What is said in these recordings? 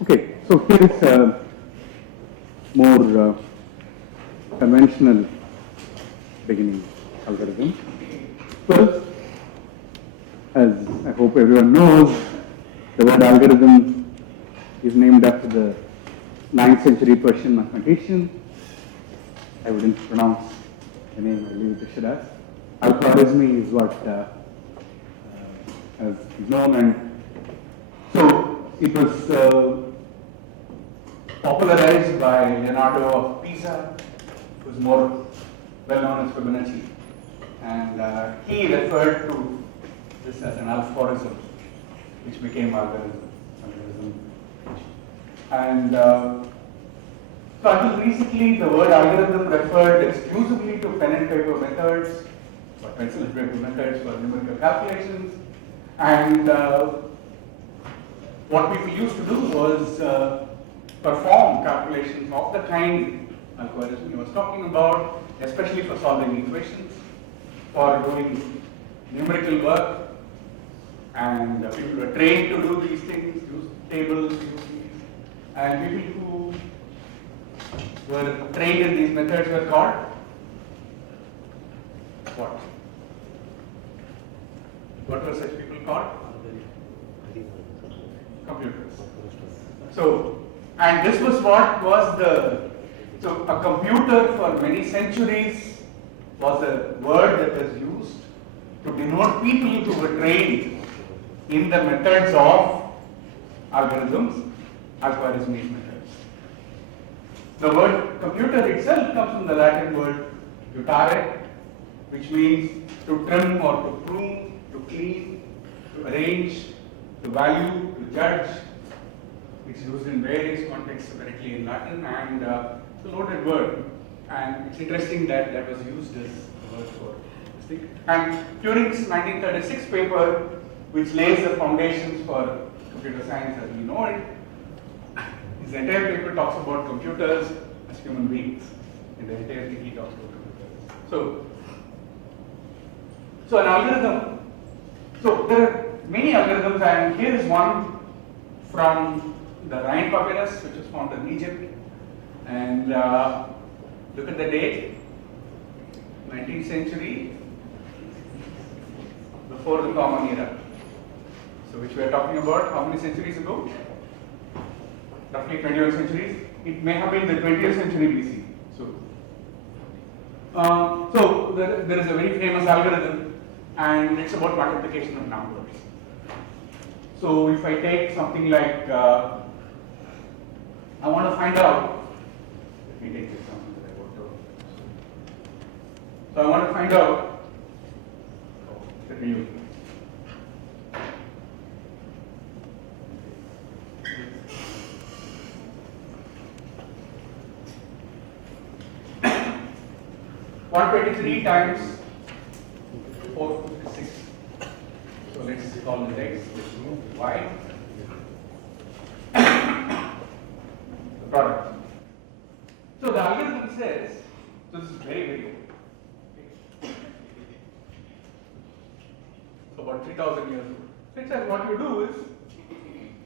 Okay, so here is a more conventional beginning algorithm. First, as I hope everyone knows, the word algorithm is named after the 9th century Persian mathematician. I wouldn't pronounce the name, I leave it to Shiraz. Al-Khwarizmi is what as known, and so it was popularized by Leonardo of Pisa, who is more well known as Fibonacci, and he referred to this as an algorithm, which became algorithm. And so until recently, the word algorithm referred exclusively to pen and paper methods, or pencil and paper methods for numerical calculations. And what people used to do was perform calculations of the kind algorithm he was talking about, especially for solving equations, for doing numerical work, and people were trained to do these things, use tables, use these, and people who were trained in these methods were called what? What were such people called? Computers. So, and this was what was so a computer for many centuries was a word that was used to denote people who were trained in the methods of algorithms, algorithmic methods. The word computer itself comes from the Latin word putare, which means to trim or to prune, to clean, to arrange, to value, to judge. It's used in various contexts directly in Latin, and it's a loaded word. And it's interesting that that was used as a word for this thing. And Turing's 1936 paper, which lays the foundations for computer science as we know it, his entire paper talks about computers as human beings. In the entire thing, he talks about computers. So an algorithm. So there are many algorithms, and here is one from the Rhind papyrus, which was found in Egypt. And look at the date, 19th century, before the Common Era. So which we are talking about how many centuries ago? Roughly 21 centuries. It may have been the 20th century BC. So there is a very famous algorithm, and it's about multiplication of numbers. So if I take something like, I want to find out, let me take this example that I worked out. So I want to find out, let me use this. One 23 times 456. So let's call this x, let's move y. The product. So the algorithm says, so this is very old. So about 3000 years old. So it says what you do is,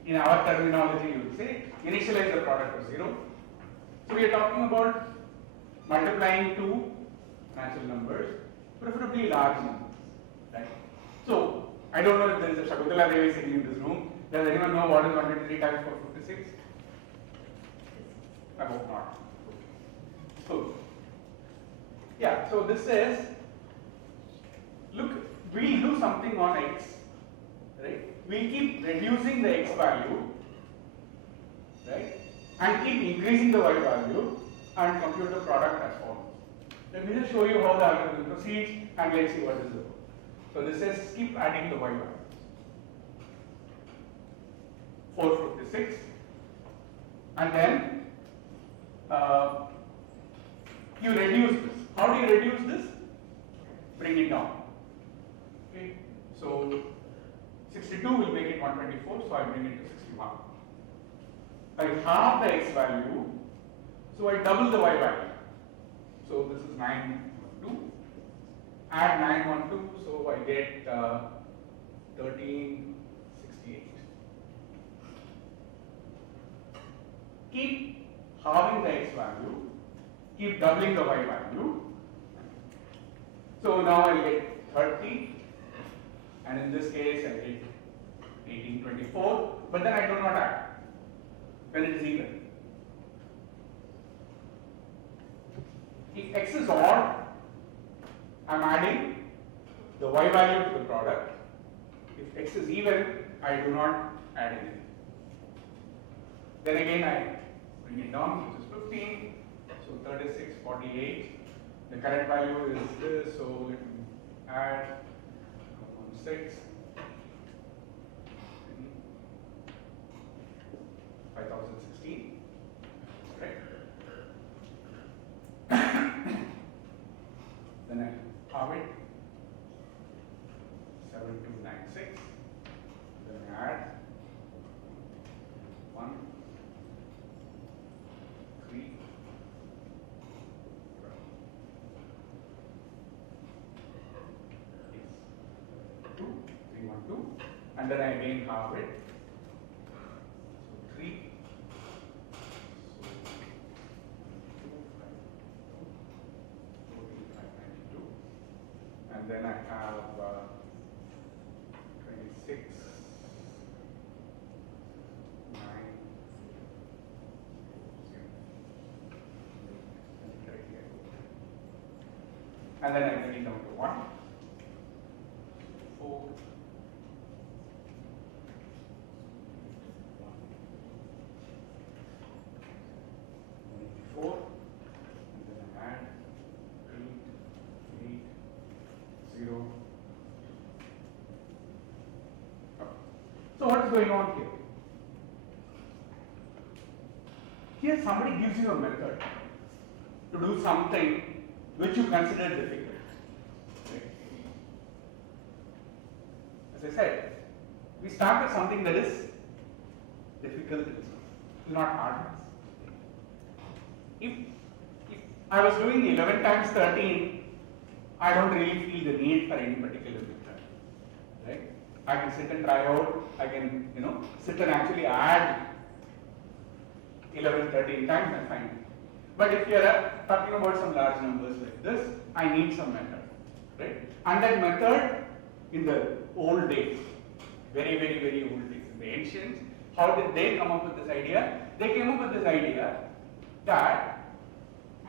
in our terminology, you would say initialize the product of 0. So we are talking about multiplying two natural numbers, preferably large numbers, right? So I don't know if there is a Shakuntala Devi sitting in this room. Does anyone know what is 123 times 456? I hope not. So yeah, so this says, look, we'll do something on x, right? We'll keep reducing the x value, right? And keep increasing the y value and compute the product as follows. Let me just show you how the algorithm proceeds, and let's see what is the code. So this says keep adding the y values. 456, and then you reduce this. How do you reduce this? Bring it down. Okay. So 62 will make it 124, so I bring it to 61. I halve the x value, so I double the y value. So this is 912. Add 912, so I get 1368. keep halving the x value, keep doubling the y value. So now I get 30, and in this case I get 1824, but then I do not add when it is even. If x is odd, I am adding the y value to the product. If x is even, I do not add anything. Then again I bring it down, which is 15, so 36, 48. The current value is this, so let me add 6, 5016, right? Then I halve it, 7296, then I add 1, 3, 2, 3, 1, 2, and then I again halve it. So 3, so 14,592, and then I have 26, 9, 0, and then I bring it down to 1, 4, 4, and then I add 8, 8, 0. So what is going on here? Here somebody gives you a method to do something which you consider difficult. Right? As I said, we start with something that is difficult, not hard. If I was doing 11 times 13, I don't really feel the need for any particular method, right? I can sit and try out, I can, sit and actually add 11, 13 times and find it. But if you are talking about some large numbers like this, I need some method, right? And that method in the old days, very, very, very old days, in the ancients, how did they come up with this idea? They came up with this idea that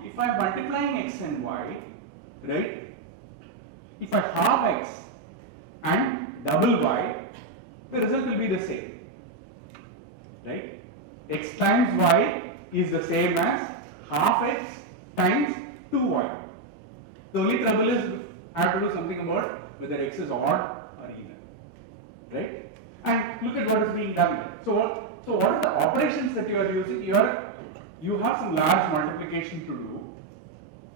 if I am multiplying x and y, right, if I halve x and double y, the result will be the same, right? X times y is the same as half x times 2y. The only trouble is I have to do something about whether x is odd or even, right? And look at what is being done there. So what are the operations that you are using? You have some large multiplication to do,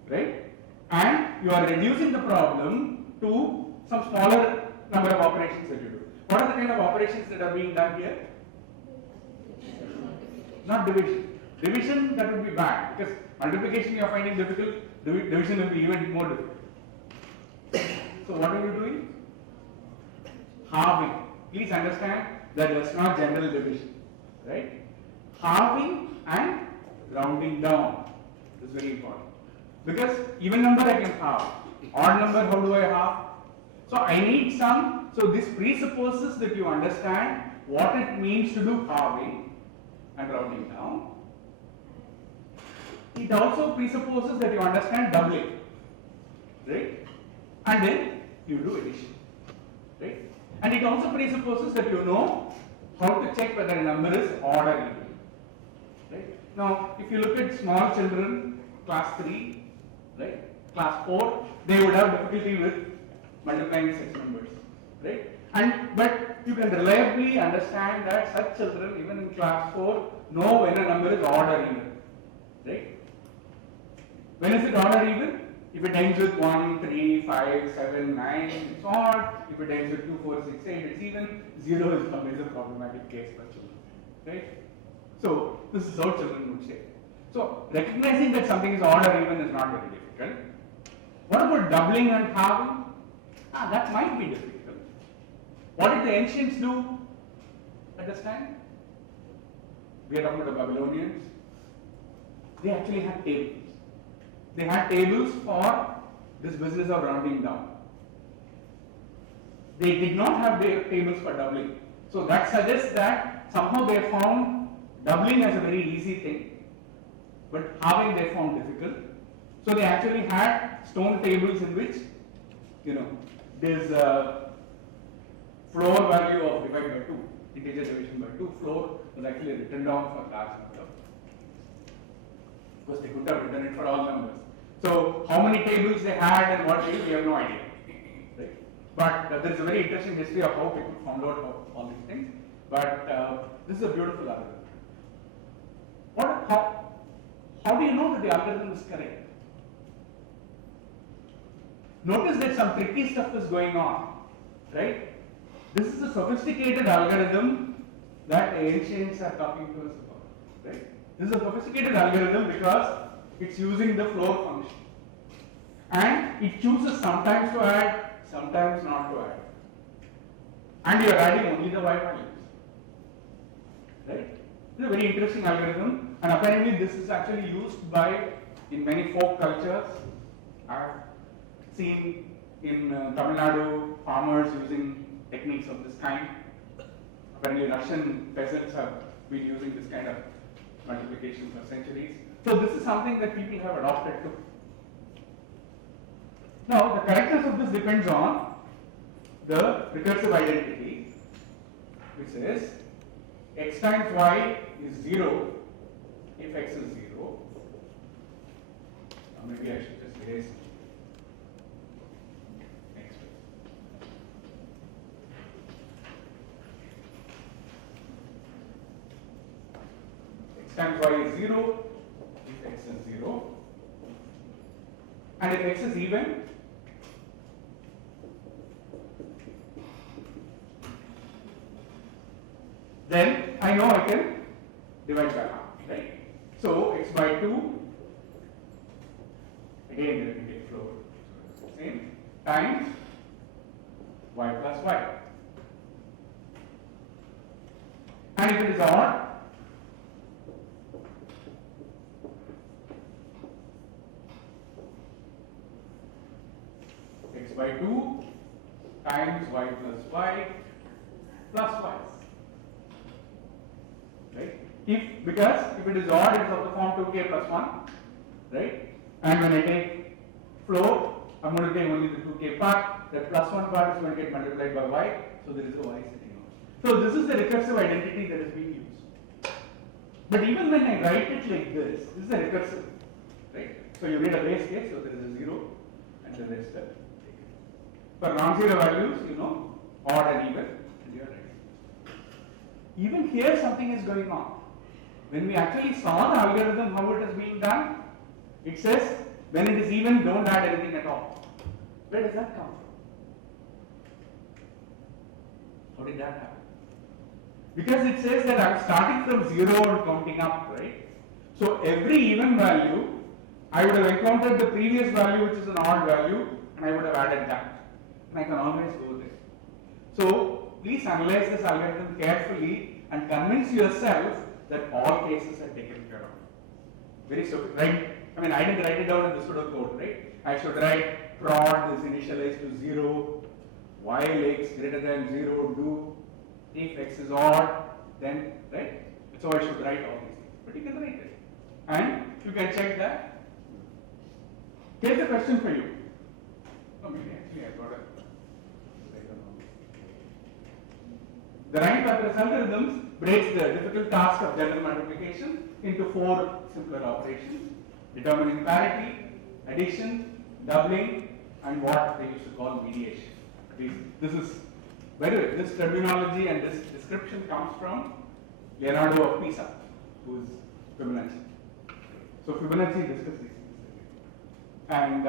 right? And you are reducing the problem to some smaller number of operations that you do. What are the kind of operations that are being done here? Not division. Division, that would be bad, because multiplication you are finding difficult, division will be even more difficult. So what are you doing? Halving. Please understand that that's not general division, right? Halving and rounding down is very important, because even number I can halve, odd number how do I halve? So I need some, so this presupposes that you understand what it means to do halving and rounding down. It also presupposes that you understand doubling, right? And then you do addition, right? And it also presupposes that you know how to check whether a number is odd or even, right? Now, if you look at small children, class 3, right, class 4, they would have difficulty with multiplying such numbers, right? But you can reliably understand that such children, even in class 4, know when a number is odd or even, right? When is it odd or even? If it ends with 1, 3, 5, 7, 9, it's odd. If it ends with 2, 4, 6, 8, it's even. 0 is always a problematic case for children, right? So this is how children would say. So recognizing that something is odd or even is not very difficult. What about doubling and halving? That might be difficult. What did the ancients do at this time? We are talking about the Babylonians. they actually had tables. They had tables for this business of rounding down. They did not have tables for doubling. So that suggests that somehow they found doubling as a very easy thing, but halving they found difficult. So they actually had stone tables in which, there's a floor value of divide by 2, integer division by 2. Floor was actually written down for large number. Of course, they could have written it for all numbers. So how many tables they had and what they, we have no idea. Right? But there is a very interesting history of how people found out all these things. But this is a beautiful algorithm. How do you know that the algorithm is correct? Notice that some tricky stuff is going on, right? This is a sophisticated algorithm that the ancients are talking to us about, right? This is a sophisticated algorithm because it's using the floor function. And it chooses sometimes to add, sometimes not to add. And you are adding only the y values, right? This is a very interesting algorithm, and apparently this is actually used in many folk cultures. I've seen in Tamil Nadu farmers using techniques of this kind. Apparently Russian peasants have been using this kind of multiplication for centuries. So this is something that people have adopted too. Now the correctness of this depends on the recursive identity, which says x times y is 0 if x is 0. Maybe I should just erase x. X times y is 0 if x is 0. And if x is even, then I know I can divide by half, right? So x by 2, again let me take floor, same, times y plus y. And if it is odd, x by 2 times y plus y plus y. Right? Because if it is odd, it is of the form 2k plus 1, right? And when I take floor, I'm going to take only the 2k part. The plus 1 part is going to get multiplied by y, so there is a y sitting out. So this is the recursive identity that is being used. But even when I write it like this is a recursive, right? So you need a base case, so there is a 0 and the rest are taken. For non-zero values, odd and even, and you are right. Even here something is going on. When we actually saw the algorithm, how it is being done, it says when it is even, don't add anything at all. Where does that come from? How did that happen? Because it says that I am starting from 0 and counting up, right? So every even value, I would have encountered the previous value, which is an odd value, and I would have added that. And I can always go there. So please analyze this algorithm carefully and convince yourself that all cases are taken care of. Very stupid, right? I mean, I didn't write it down in this sort of code, right? I should write prod is initialized to 0, while x greater than 0, do, if x is odd, then, right? So I should write all these things. But you can write it. And you can check that. Here's a question for you. Oh, maybe actually I got it. The Rhine-Papyrus algorithms breaks the difficult task of general multiplication into 4 simpler operations: determining parity, addition, doubling, and what they used to call mediation. This is, by the way, this terminology and this description comes from Leonardo of Pisa, who is Fibonacci. So Fibonacci discussed these things, and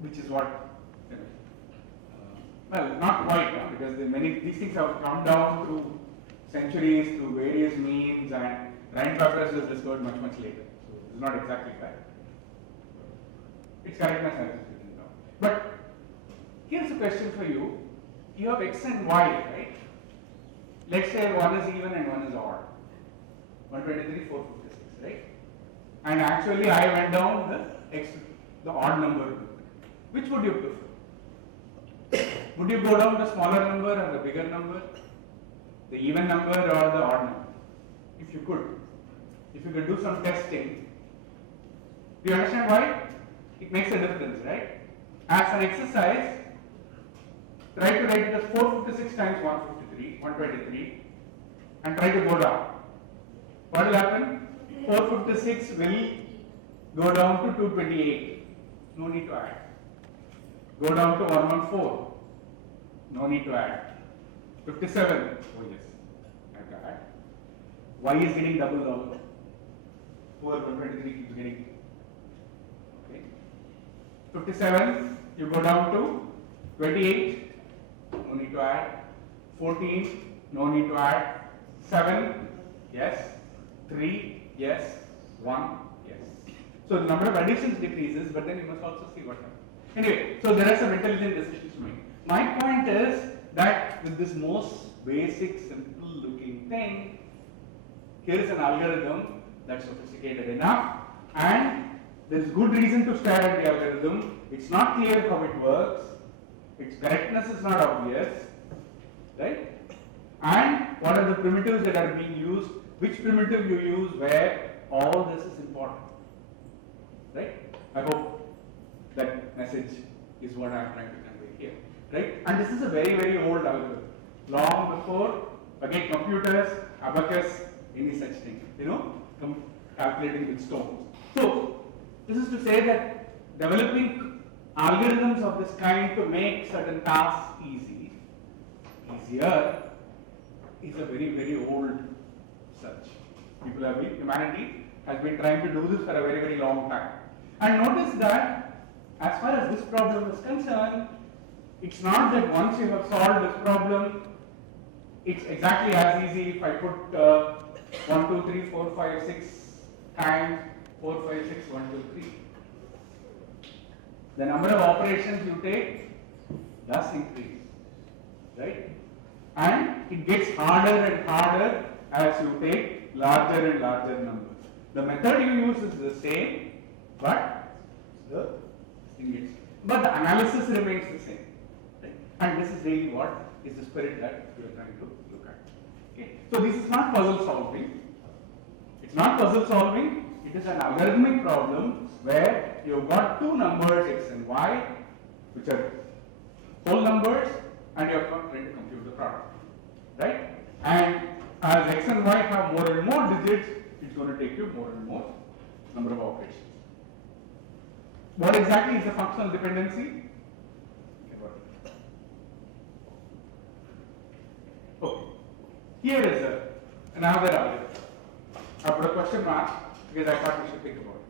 which is what. Well, not quite, because these things have come down through centuries, through various means, and Rhine-Papyrus was discovered much, much later. So it's not exactly correct. Its correctness has written down. But here's a question for you. You have x and y, right? Let's say one is even and one is odd. 123, 456. right? And actually I went down the odd number route. Which would you prefer? Would you go down the smaller number or the bigger number? The even number or the odd number? If you could do some testing. Do you understand why? It makes a difference, right? As an exercise, try to write it as 456 times 123, and try to go down. What will happen? 456 will go down to 228. No need to add. Go down to 114. No need to add. 57. Oh yes, I have to add. Y is getting double. 123 keeps getting. Okay. 57. You go down to 28. No need to add. 14. No need to add. 7. Yes. 3. Yes. 1. Yes. So the number of additions decreases, but then you must also see what happens. Anyway, so there are some intelligent decisions to make. My point is that with this most basic, simple looking thing, here is an algorithm that's sophisticated enough, and there is good reason to stare at the algorithm. It's not clear how it works, its correctness is not obvious, right? And what are the primitives that are being used, which primitive you use, where, all this is important, right? I hope that message is what I am trying to convey here, right? And this is a very, very old algorithm, long before, again, computers, abacus, any such thing, calculating with stones. So, this is to say that developing algorithms of this kind to make certain tasks easier, is a very, very old search. Humanity has been trying to do this for a very, very long time. And notice that as far as this problem is concerned, it's not that once you have solved this problem, it's exactly as easy if I put 1, 2, 3, 4, 5, 6 times 4, 5, 6, 1, 2, 3. The number of operations you take does increase, right? And it gets harder and harder as you take larger and larger numbers. The method you use is the same, but the analysis remains the same. Right? And this is really what is the spirit that we are trying to look at. Okay? So this is not puzzle solving. It's not puzzle solving. It is an algorithmic problem where you've got two numbers x and y, which are whole numbers, and you're trying to compute the product. Right? And as x and y have more and more digits, it's going to take you more and more number of operations. What exactly is the functional dependency? Okay. Here is another algorithm. I put a question mark because I thought we should think about it.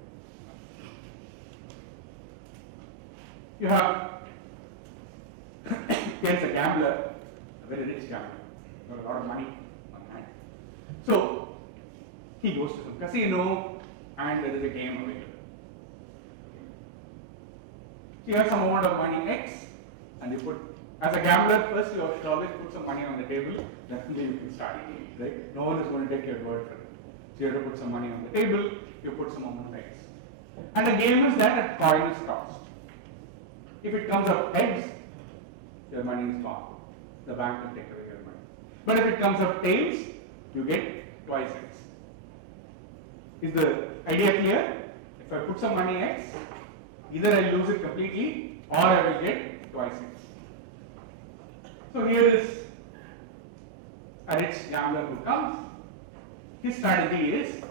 You have, here's a gambler, a very rich gambler, got a lot of money on hand. So, he goes to some casino and there is a game available. You have some amount of money X, and you put, as a gambler, first you should always put some money on the table, then you can start a game, right? No one is going to take your word for it. So you have to put some money on the table, you put some amount of X. And the game is that a coin is tossed. If it comes up heads, your money is gone. The bank will take away your money. But if it comes up tails, you get twice X. Is the idea clear? If I put some money X, either I lose it completely or I will get twice X. So here is a rich gambler who comes. His strategy is,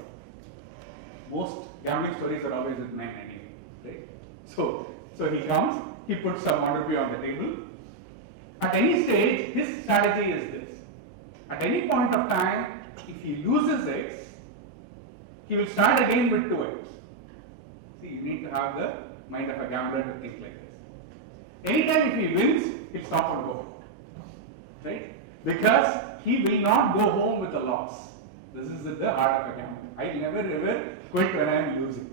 most gambling stories are always with men anyway, right? So he comes, he puts some 1 rupee on the table. At any stage, his strategy is this. At any point of time, if he loses X, he will start again with 2X. See, you need to have the mind of a gambler to think like this. Anytime if he wins, he'll stop and go home. Right? Because he will not go home with a loss. This is at the heart of a gambler. I never ever quit when I am losing.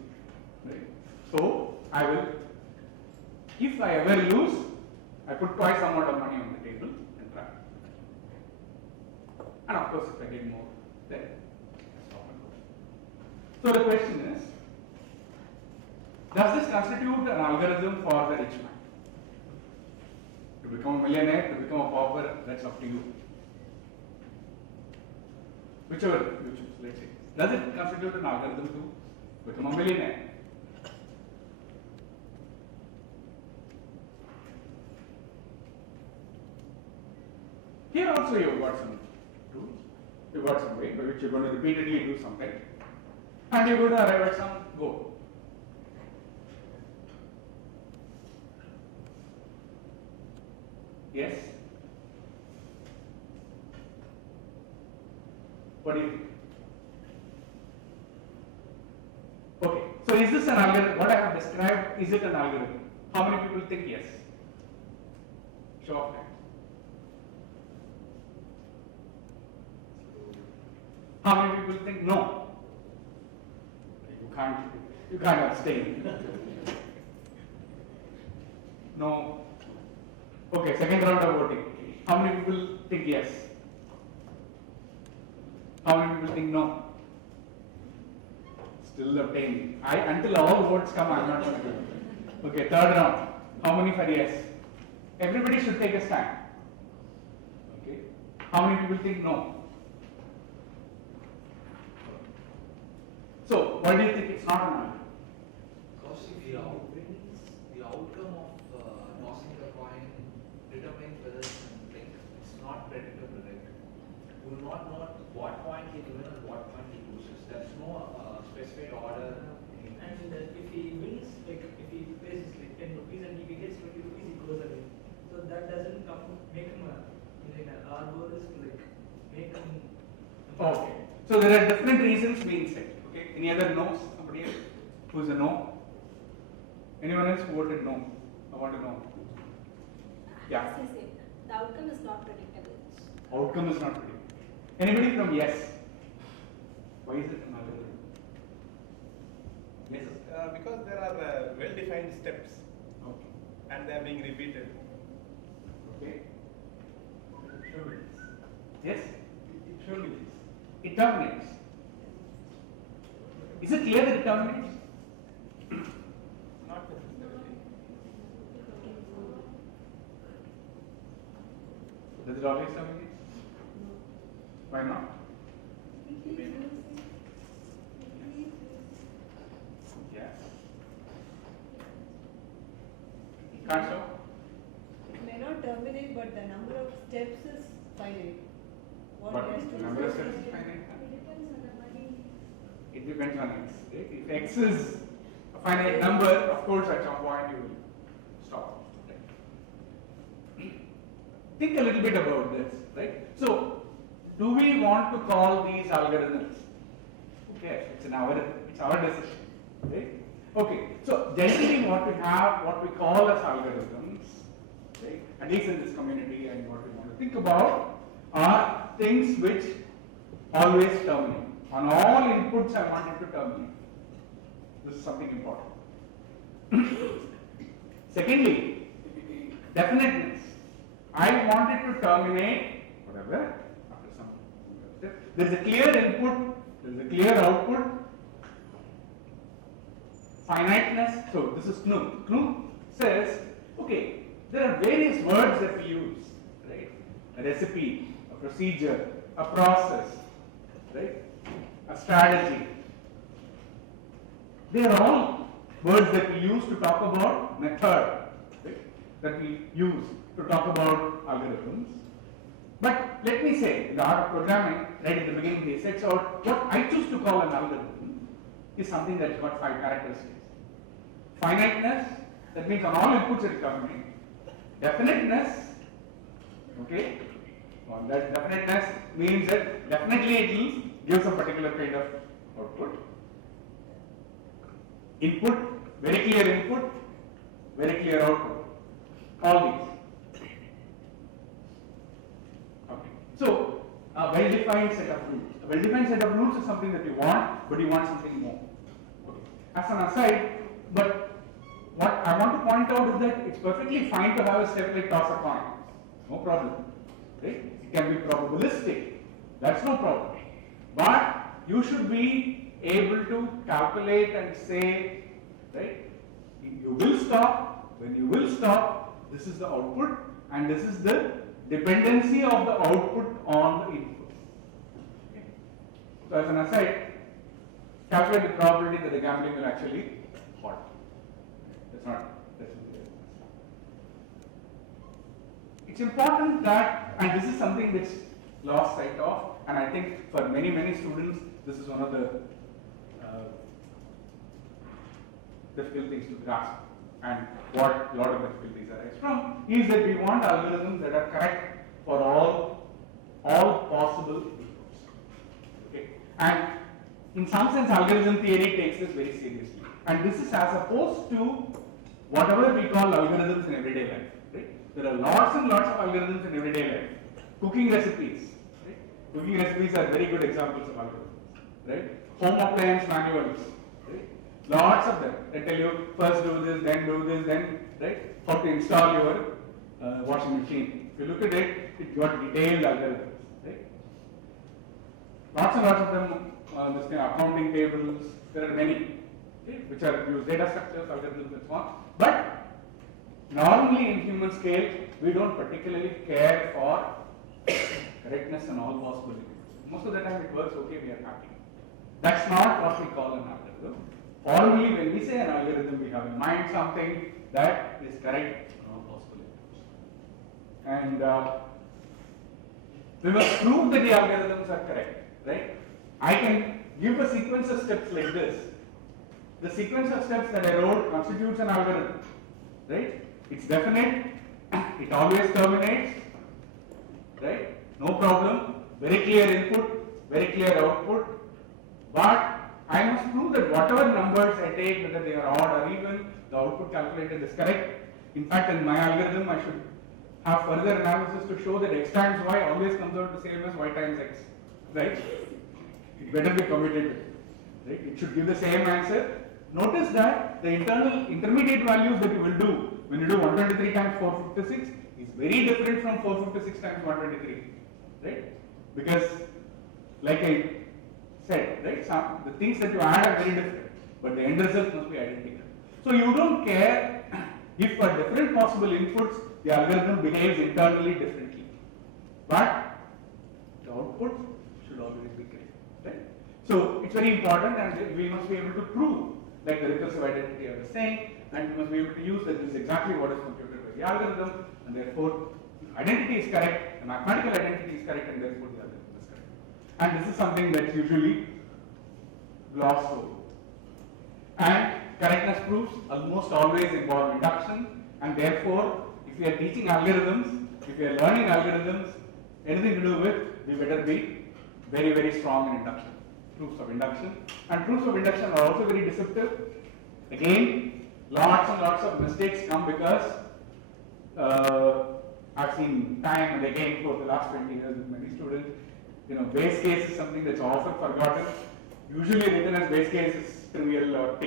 Right? So I will, if I ever lose, I put twice amount of money on the table and try. And of course, if I get more, then I stop and So the question is, does this constitute an algorithm for the rich man? To become a millionaire, to become a pauper, that's up to you. Whichever you choose, let's say. Does it constitute an algorithm to become a millionaire? Here also you've got some rules, you've got some way by which you're going to repeatedly do something, and you're going to arrive at some goal. Yes? What do you think? Okay, so is this an algorithm? What I have described, is it an algorithm? How many people think yes? Show of hands. How many people think no? You can't abstain. No. Okay, second round of voting. How many people think yes? How many people think no? Still abstaining. Until all votes come, I'm not going to do. Okay, third round. How many for yes? Everybody should take a stand. Okay. How many people think no? So, why do you think it's not an algorithm? Because the outcome of tossing the coin determines whether it's not predictable, right? You will not know what point he will win and what point he loses. There's no specific order. And if he wins, like if he places like 10 rupees and he gets 20 rupees, he goes away. So that doesn't make him a millionaire. Our goal is to like make him. Okay. So there are different reasons being said. Okay. Any other no's? Somebody else? Who's a no? Anyone else who voted no? I want to know. Yeah. As I said, the outcome is not predictable. Outcome is not predictable. Anybody from yes? Why is it an algorithm? Yes. Because there are well-defined steps Okay. and they are being repeated. Okay. Sure. Yes. It surely is. It terminates. Is it clear that it terminates? Not necessarily. Does it always terminate? Why not? Yes. Can't show? It may not terminate, but the number of steps is finite. What But he has to number of do steps is is- finite. It depends on the money. It depends on x. Right? If x is a finite number, of course at some point you will stop. Right? Think a little bit about this, right? So, do we want to call these algorithms? Okay, it's our decision, right? Okay, so generally what we have, what we call as algorithms, right, at least in this community, and what we want to think about are things which always terminate. On all inputs I want it to terminate. This is something important. Secondly, definiteness. I want it to terminate whatever after some step. There is a clear input, there is a clear output. Finiteness. So this is Knuth. Knuth says, okay, there are various words that we use, right? A recipe, a procedure, a process, right? A strategy. They are all words that we use to talk about method, right? That we use to talk about algorithms. But let me say, in the art of programming, right at the beginning, he sets out what I choose to call an algorithm is something that's got 5 characteristics. Finiteness, that means on all inputs it terminates. Definiteness, okay, well, that definiteness means that definitely it will give some particular kind of output. Input, very clear input, very clear output. All these. Okay. So, a well-defined set of rules. A well-defined set of rules is something that you want, but you want something more. Okay. As an aside, but what I want to point out is that it's perfectly fine to have a step like toss a coin. No problem. Right? It can be probabilistic. That's no problem. But you should be able to calculate and say, right, you will stop, when you will stop, this is the output and this is the dependency of the output on the input. Okay. So as an aside, calculate the probability that the gambling will actually halt. That's not, it's important that, and this is something that's lost sight of, and I think for many students, this is one of the difficult things to grasp, and what a lot of difficulties arise from, is that we want algorithms that are correct for all possible inputs. Okay, and in some sense, algorithm theory takes this very seriously, and this is as opposed to whatever we call algorithms in everyday life. Right? There are lots and lots of algorithms in everyday life. Cooking recipes. Right? Cooking recipes are very good examples of algorithms. Right? Home appliance manuals. Right? Lots of them. They tell you first do this, then right? How to install your washing machine. If you look at it, it's got detailed algorithms. Right? Lots and lots of them. Accounting tables. There are many. Okay? Which are use data structures, algorithms, and so on. But normally in human scale, we don't particularly care for correctness and all possible inputs. Most of the time it works okay, we are happy. That's not what we call an algorithm. Formally, when we say an algorithm, we have in mind something that is correct on all possible inputs. And we must prove that the algorithms are correct, right? I can give a sequence of steps like this. The sequence of steps that I wrote constitutes an algorithm, right? It's definite, it always terminates, right? No problem, very clear input, very clear output, but I must prove that whatever numbers I take, whether they are odd or even, the output calculated is correct. In fact, in my algorithm, I should have further analysis to show that x times y always comes out the same as y times x, right? It better be committed, right? It should give the same answer. Notice that the internal intermediate values that you will do when you do 123 times 456 is very different from 456 times 123, right? Because, like I said, right, the things that you add are very different, but the end result must be identical. So you don't care if for different possible inputs the algorithm behaves internally differently, but the output should always be correct, right? So it's very important, and we must be able to prove, like the recursive identity I was saying, and we must be able to use that this is exactly what is computed by the algorithm, and therefore identity is correct, the mathematical identity is correct, and therefore the algorithm is correct. And this is something that's usually glossed over. And correctness proofs almost always involve induction, and therefore if we are teaching algorithms, if we are learning algorithms, anything to do with, we better be very strong in induction. Proofs of induction, and proofs of induction are also very deceptive. Again, lots and lots of mistakes come because I've seen time and again for the last 20 years with many students, base case is something that's often forgotten. Usually written as base case is trivial or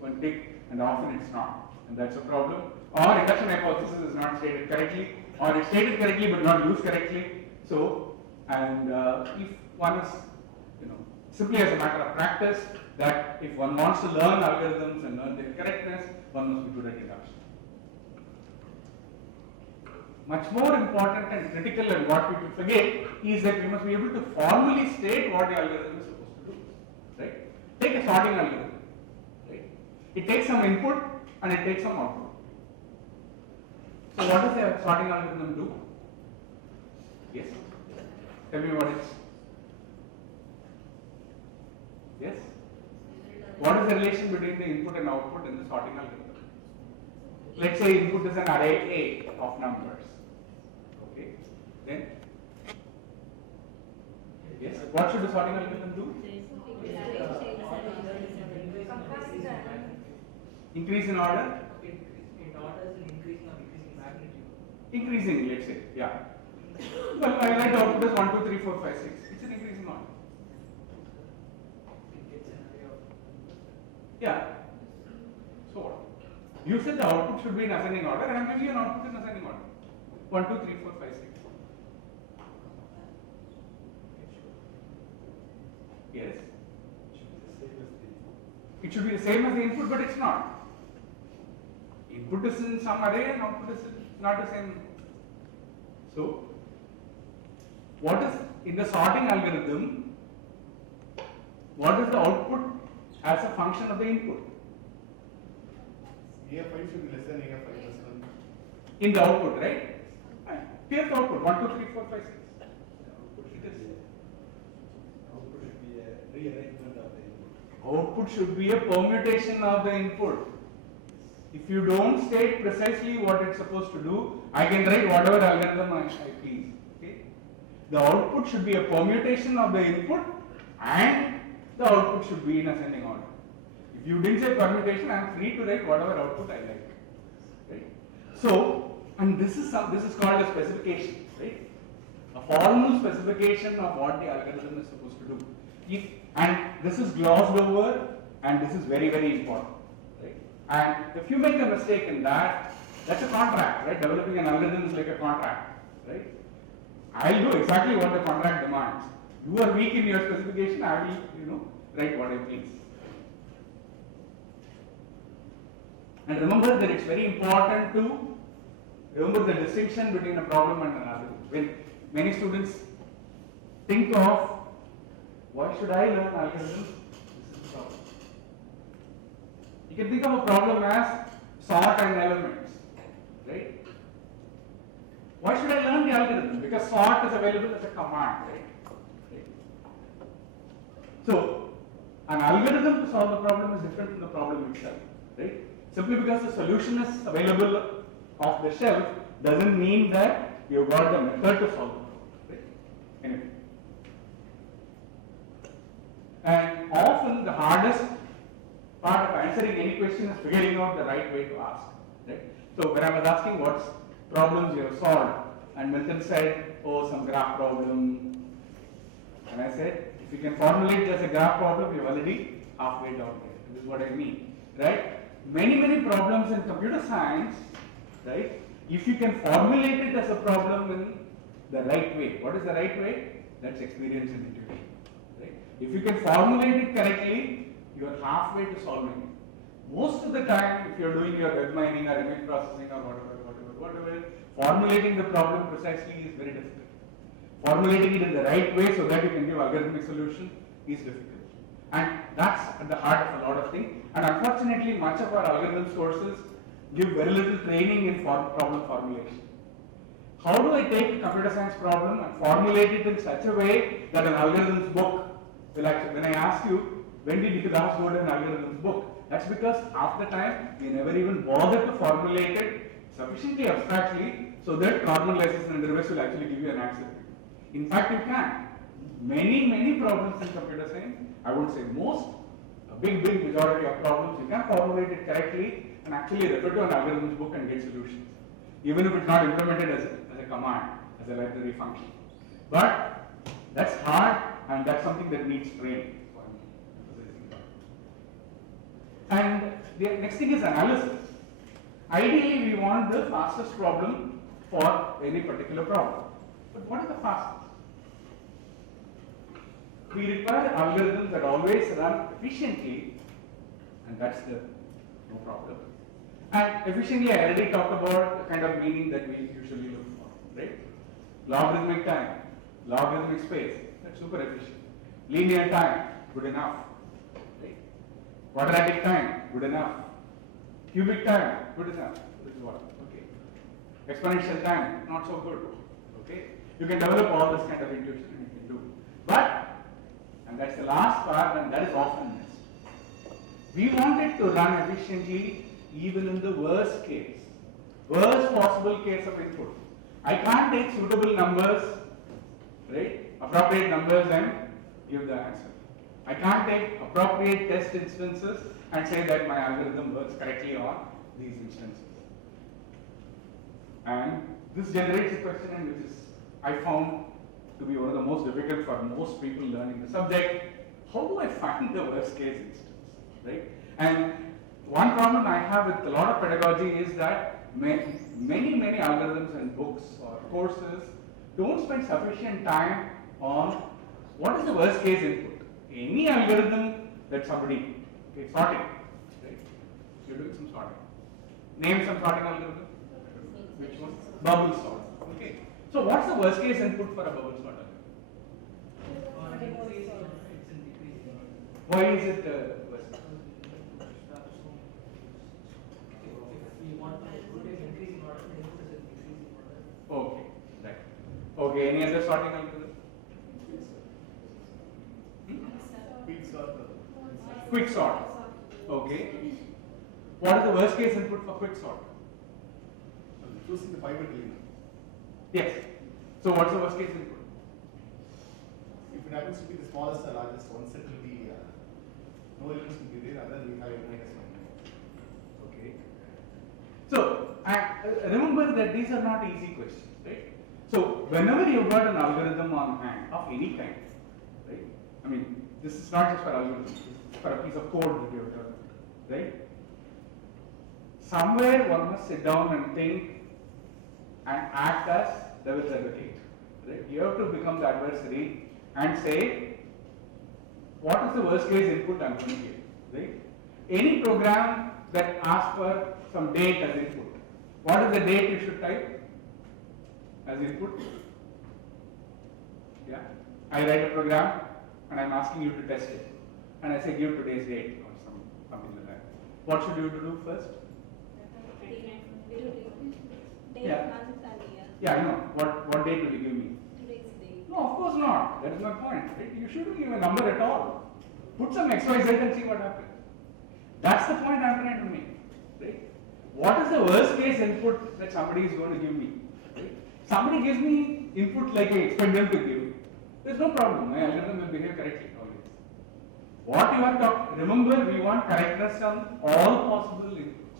one tick, and often it's not, and that's a problem. Or induction hypothesis is not stated correctly, or it's stated correctly but not used correctly. So, and if one is, simply as a matter of practice, that if one wants to learn algorithms and learn their correctness, one must be good at induction. Much more important and critical, and what people forget, is that we must be able to formally state what the algorithm is supposed to do. Right? Take a sorting algorithm. Right? It takes some input and it takes some output. So what does the sorting algorithm do? Yes? Tell me what it's. Yes? What is the relation between the input and output in the sorting algorithm? Let's say input is an array A of numbers. Okay. Then? Yes? What should the sorting algorithm do? Increase in order? In order is an increasing or decreasing magnitude. Increasing, let's say. Yeah. Well, I write output as 1, 2, 3, 4, 5, 6. It's an increasing order. Yeah. So what? You said the output should be in ascending order, and I'm giving you an output in ascending order. 1, 2, 3, 4, 5, 6. Yes. it should be the same as the input, but it's not. Input is in some array and output is not the same. So, what is in the sorting algorithm? What is the output as a function of the input? AF5 should be less than AF5 plus 1. In the output, right? Right. Here's the output 1, 2, 3, 4, 5, 6. It is. Output should be a rearrangement of the input. Output should be a permutation of the input. If you don't state precisely what it's supposed to do, I can write whatever algorithm I please. Okay? The output should be a permutation of the input and the output should be in ascending order. If you didn't say permutation, I am free to write whatever output I like. Right? So, and this is called a specification, right? A formal specification of what the algorithm is supposed to do. And this is glossed over, and this is very, very important. Right? And if you make a mistake in that, that's a contract, right? Developing an algorithm is like a contract, right? I'll do exactly what the contract demands. You are weak in your specification, I will, write what I please. And remember that it's very important to remember the distinction between a problem and an algorithm. When many students think of why should I learn algorithms, this is the problem. You can think of a problem as sort and elements, right? Why should I learn the algorithm? Because sort is available as a command, right? So, an algorithm to solve the problem is different from the problem itself, right? Simply because the solution is available off the shelf doesn't mean that you've got the method to solve the problem, right? Anyway. And often the hardest part of answering any question is figuring out the right way to ask, right? So when I was asking what problems you have solved, and Milton said, oh, some graph problem, and I said, if you can formulate just a graph problem, you're already halfway down there. This is what I mean, right? Many problems in computer science, right? If you can formulate it as a problem in the right way. What is the right way? That's experience and intuition, right? If you can formulate it correctly, you are halfway to solving it. Most of the time, if you're doing your web mining or image processing or whatever, formulating the problem precisely is very difficult. Formulating it in the right way so that you can give algorithmic solution is difficult. And that's at the heart of a lot of things. And unfortunately, much of our algorithm courses give very little training in problem formulation. How do I take a computer science problem and formulate it in such a way that an algorithms book will actually, when I ask you, when did you last go to an algorithms book? That's because half the time we never even bother to formulate it sufficiently abstractly so that normalization and derivatives will actually give you an answer. In fact, you can. Many problems in computer science, I would say most, a big majority of problems, you can formulate it correctly and actually refer to an algorithms book and get solutions. Even if it's not implemented as a command, as a library function. But that's hard and that's something that needs training. And the next thing is analysis. Ideally, we want the fastest problem for any particular problem. But what is the fastest? We require algorithms that always run efficiently, and that's the no problem. And efficiently, I already talked about the kind of meaning that we usually look for, right? Logarithmic time, logarithmic space, that's super efficient. Linear time, good enough. Right? Quadratic time, good enough. Cubic time, good enough. This is what? Okay. Exponential time, not so good. Okay. You can develop all this kind of intuition and you can do. But, and that's the last part, and that is often missed. We want it to run efficiently even in the worst case, worst possible case of input. I can't take suitable numbers, right, appropriate numbers and give the answer. I can't take appropriate test instances and say that my algorithm works correctly on these instances. And this generates a question which is, I found to be one of the most difficult for most people learning the subject. How do I find the worst case instance, right? And one problem I have with a lot of pedagogy is that many algorithms and books or courses don't spend sufficient time on what is the worst case input. Any algorithm that somebody Okay, sorting. Right? You're doing some sorting. Name some sorting algorithm. Which one? Bubble sort. Okay. So what's the worst case input for a bubble sort algorithm? Or an increase or it's in decrease. Why is it worst? If we want to put an increase in order, then it is a decrease in order. Okay, right. Okay, any other sorting algorithm? Quick sort. Quick sort. Okay. What is the worst case input for quick sort? Choosing the pivot element. Yes. So what's the worst case input? If it happens to be the smallest or largest, one set will be no elements will be there, other we have a minus one. Okay. So remember that these are not easy questions, right? So whenever you've got an algorithm on hand of any kind, right? I mean, this is not just for algorithms, it's for a piece of code that you have done, right? Somewhere one must sit down and think and act as devil's advocate, right? You have to become the adversary and say, what is the worst case input I'm going to give, right? Any program that asks for some date as input, what is the date you should type as input? Yeah, I write a program and I'm asking you to test it, and I say give today's date or something like that. What should you do first? Day, Yeah. month and year. Yeah, I know. What date will you give me? Today's date. No, of course not. That is my point. Right? You shouldn't give a number at all. Put some XYZ and see what happens. That's the point I'm trying to make. Right? What is the worst case input that somebody is going to give me? Right? Somebody gives me input like I expect them to give. There's no problem. My algorithm will behave correctly always. What you are talking, remember we want correctness on all possible inputs.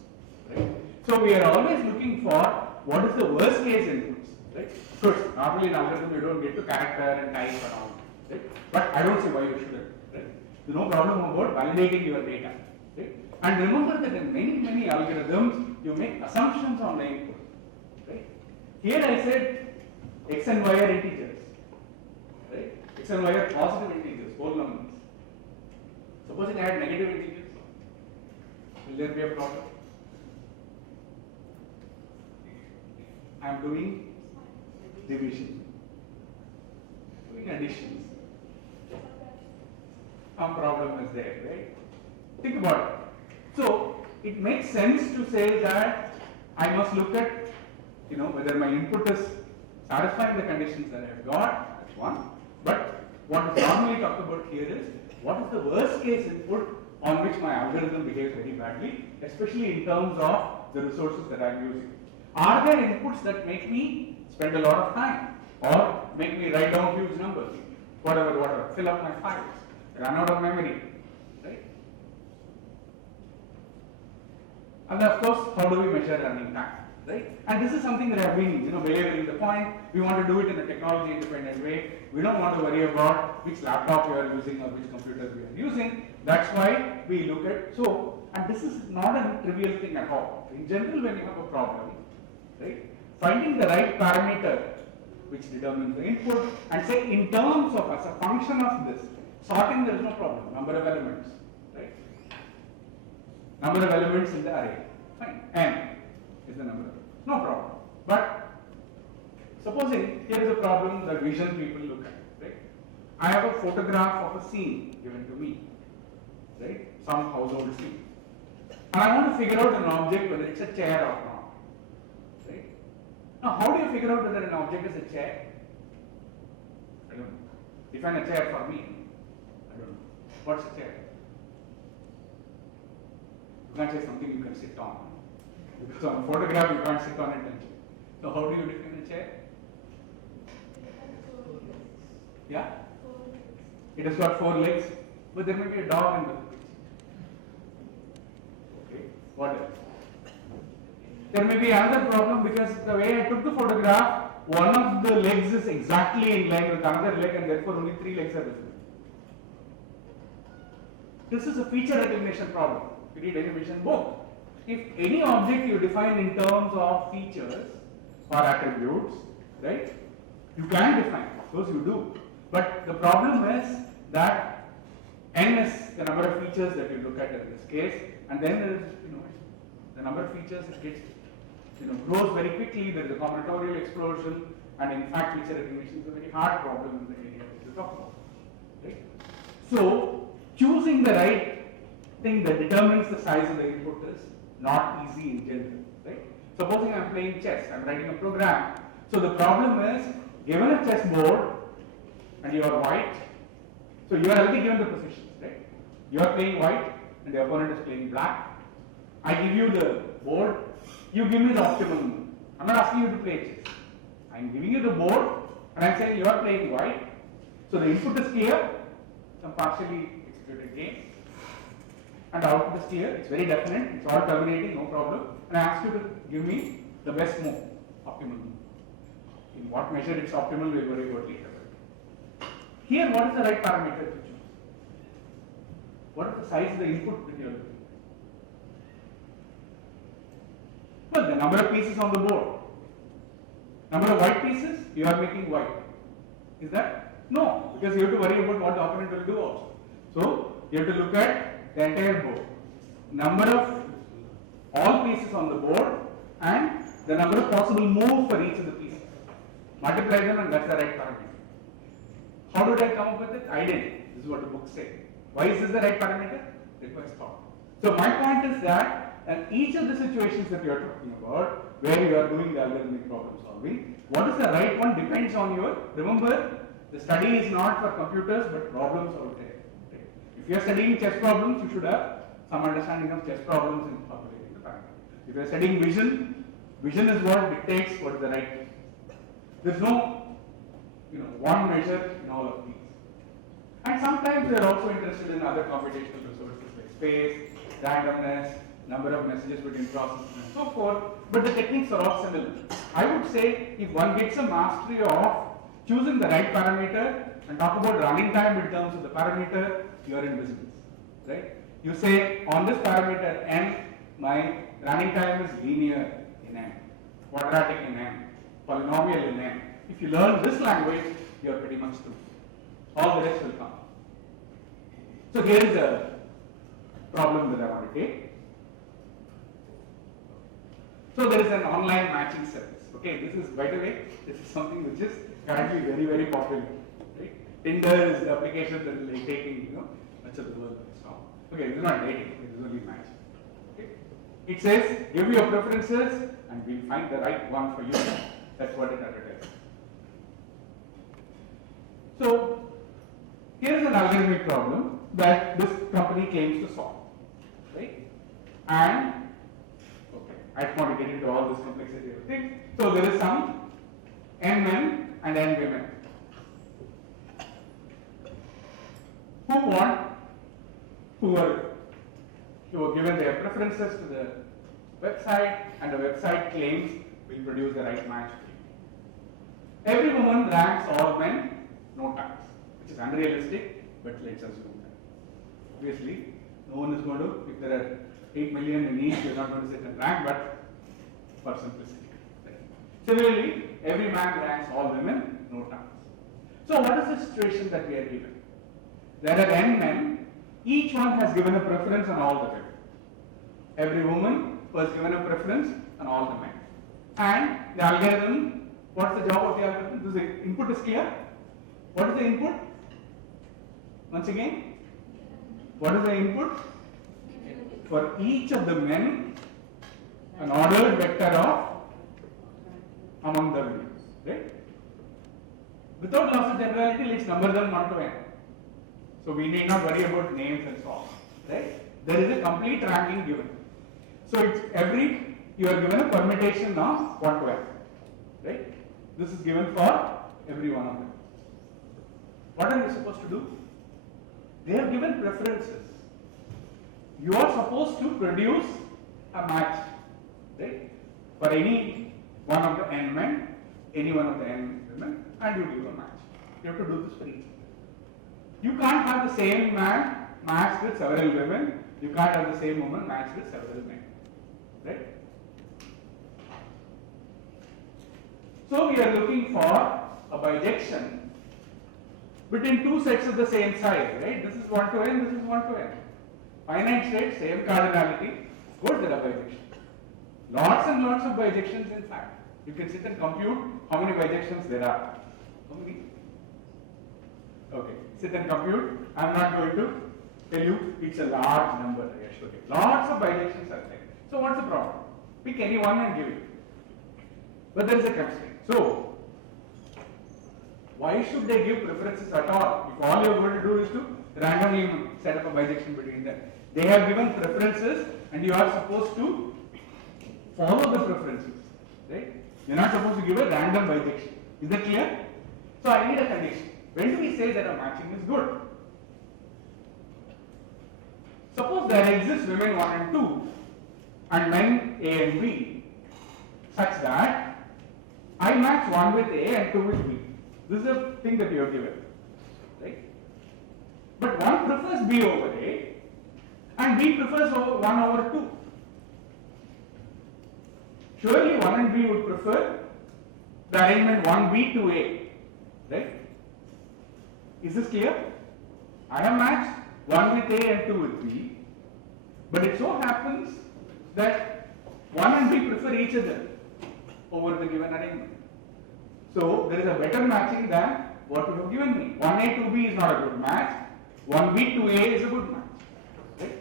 Right? So we are always looking for what is the worst case inputs. Right? So normally in algorithm you don't get to character and type and all. Right? But I don't see why you shouldn't. Right? There's no problem about validating your data. Right? And remember that in many algorithms you make assumptions on the input. Right? Here I said x and y are integers. Right? X and y are positive integers, whole numbers. Supposing I had negative integers, will there be a problem? I am doing division, doing addition. Some problem is there, right? Think about it. So it makes sense to say that I must look at, whether my input is satisfying the conditions that I have got. That's one. But what is normally talked about here is what is the worst case input on which my algorithm behaves very badly, especially in terms of the resources that I am using. Are there inputs that make me spend a lot of time or make me write down huge numbers, whatever, fill up my files, run out of memory, right? And of course, how do we measure running time, right? And this is something that I have been, belaboring the point. We want to do it in a technology independent way. We don't want to worry about which laptop you are using or which computers we are using. That's why we look at, and this is not a trivial thing at all. In general, when you have a problem, right, finding the right parameter which determines the input and say in terms of as a function of this, sorting there is no problem, number of elements, right? Number of elements in the array, fine, n is the number, no problem. But supposing here is a problem that vision people look at, right? I have a photograph of a scene given to me, right? Some household scene. And I want to figure out an object whether it's a chair or not. Right? Now, how do you figure out whether an object is a chair? I don't know. Define a chair for me. I don't know. What's a chair? You can't say something you can sit on. Because on a photograph you can't sit on it and check. So how do you define a chair? Yeah? It has got 4 legs, but there may be a dog in the picture. Okay, what else? There may be another problem because the way I took the photograph, one of the legs is exactly in line with another leg and therefore only 3 legs are visible. This is a feature recognition problem. You read any vision book. If any object you define in terms of features or attributes, right, you can define, of course you do. But the problem is that n is the number of features that you look at in this case, and then there is, the number of features it gets, grows very quickly. There is a combinatorial explosion, and in fact, feature recognition is a very hard problem in the area that you talk about. Right? So, choosing the right thing that determines the size of the input is not easy in general. Right? Supposing I am playing chess, I am writing a program. So the problem is, given a chess board and you are white, so you are already given the positions, right? You are playing white and the opponent is playing black. I give you the board, you give me the optimal move. I am not asking you to play chess. I am giving you the board and I am saying you are playing white. So the input is clear, some partially executed game, and the output is clear, it's very definite, it's all terminating, no problem. And I ask you to give me the best move, optimal move. In what measure it's optimal, we'll worry about later. Here, what is the right parameter to choose? What is the size of the input that you are looking at? Well, the number of pieces on the board. Number of white pieces, you are making white. Is that? No, because you have to worry about what the opponent will do also. So, you have to look at the entire board. Number of all pieces on the board and the number of possible moves for each of the pieces. Multiply them and that's the right parameter. How did I come up with it? I didn't. This is what the book said. Why is this the right parameter? Requires thought. So my point is that in each of the situations that you are talking about, where you are doing the algorithmic problem solving, what is the right one depends on your, remember, the study is not for computers but problems out there. Okay? If you are studying chess problems, you should have some understanding of chess problems in calculating the parameter. If you are studying vision, vision is what dictates what is the right thing. There is no one measure in all of these. And sometimes we are also interested in other computational resources like space, randomness, number of messages between processes and so forth, but the techniques are all similar. I would say if one gets a mastery of choosing the right parameter and talk about running time in terms of the parameter, you are in business, right? You say on this parameter n, my running time is linear in n, quadratic in n, polynomial in n. If you learn this language, you are pretty much through. All the rest will come. So here is a problem that I want to take. So there is an online matching service. Okay, this is, by the way, this is something which is currently very, very popular. Right? Tinder is the application that is like taking, much of the world now. Okay, this is not dating, it is only matching. Okay? It says, give your preferences and we'll find the right one for you. That's what it advertises. So, here is an algorithmic problem that this company claims to solve, right? And, okay, I don't want to get into all this complexity of things. So, there is some n men and n women who were given their preferences to the website, and the website claims will produce the right match for you. Every woman ranks all men no times, which is unrealistic, but let's assume that. Obviously, no one is going to, if there are 8 million in each, you are not going to sit and rank, but for simplicity. Right? Similarly, every man ranks all women no times. So, what is the situation that we are given? There are n men, each one has given a preference on all the women. Every woman was given a preference on all the men. And the algorithm, what's the job of the algorithm? The input is clear. What is the input? Once again, what is the input? For each of the men, an ordered vector of among the women, right? Without loss of generality, let's number them 1 to n. So we need not worry about names and so on, right? There is a complete ranking given. So it's you are given a permutation of 1 to n, right? This is given for every one of them. What are you supposed to do? They are given preferences. You are supposed to produce a match, right? For any one of the n men, any one of the n women, and you give a match. You have to do this for each. You can't have the same man matched with several women. You can't have the same woman matched with several men, right? So we are looking for a bijection between two sets of the same size, right? This is 1 to n, this is 1 to n. Finite state, same cardinality, good, there are bijections. Lots and lots of bijections in fact. You can sit and compute how many bijections there are. How many? Okay, sit and compute. I am not going to tell you it's a large number. Okay. Lots of bijections are there. So what's the problem? Pick any one and give it. But there is a constraint. So why should they give preferences at all? If all you are going to do is to randomly set up a bijection between them. They have given preferences and you are supposed to follow the preferences. Right? You are not supposed to give a random bijection. Is that clear? So I need a condition. When do we say that a matching is good? Suppose there exists women 1 and 2 and men A and B such that I match 1 with A and 2 with B. This is a thing that you have given, right? But 1 prefers B over A and B prefers 1 over 2. Surely 1 and B would prefer the arrangement 1B to A, right? Is this clear? I have matched 1 with A and 2 with B, but it so happens that 1 and B prefer each other over the given arrangement. So there is a better matching than what you have given me. 1A to B is not a good match, 1B to A is a good match. Right?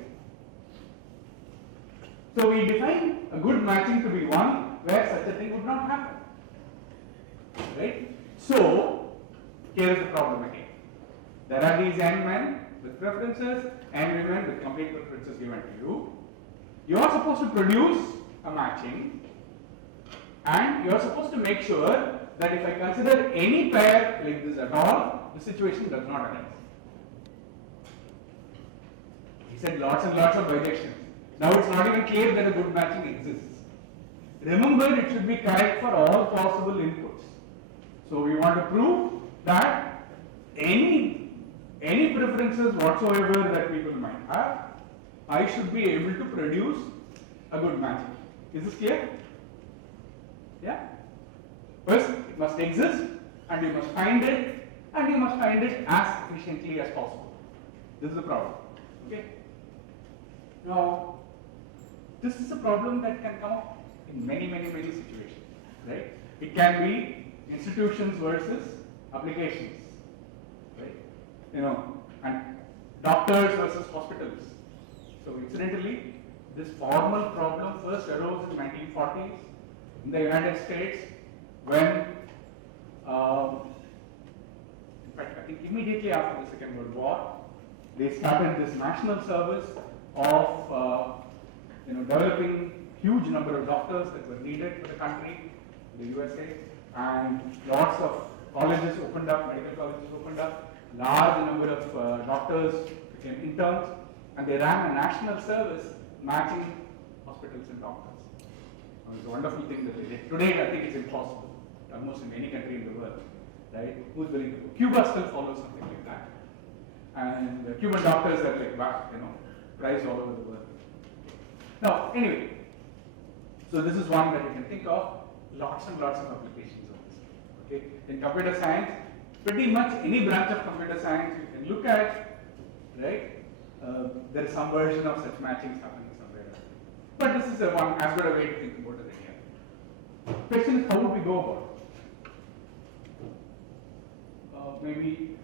So we define a good matching to be one where such a thing would not happen. Right? So here is the problem again. There are these n men with preferences and women with complete preferences given to you. You are supposed to produce a matching and you are supposed to make sure that if I consider any pair like this at all, the situation does not arise. He said lots and lots of bijections. Now it's not even clear that a good matching exists. Remember, it should be correct for all possible inputs. So we want to prove that any preferences whatsoever that people might have, I should be able to produce a good matching. Is this clear? Yeah? First, it must exist and you must find it and you must find it as efficiently as possible. This is the problem. Okay? Now, this is a problem that can come up in many situations. Right? It can be institutions versus applications. Right? You know, and doctors versus hospitals. So incidentally, this formal problem first arose in 1940s in the United States when, in fact, I think immediately after the Second World War, they started this national service of developing huge number of doctors that were needed for the country, the USA, and lots of colleges opened up, medical colleges opened up, large number of doctors became interns, and they ran a national service matching hospitals and doctors. It's a wonderful thing that they did. Today, I think it's impossible, almost in any country in the world, right? Who's willing to go? Cuba still follows something like that. And Cuban doctors are like, prized all over the world. Now, anyway, so this is one that you can think of, lots and lots of applications of this. Okay? In computer science, pretty much any branch of computer science you can look at, right? There is some version of such matchings happening somewhere else. But this is a one as good a way to think about it again. Question is, how would we go about it? Maybe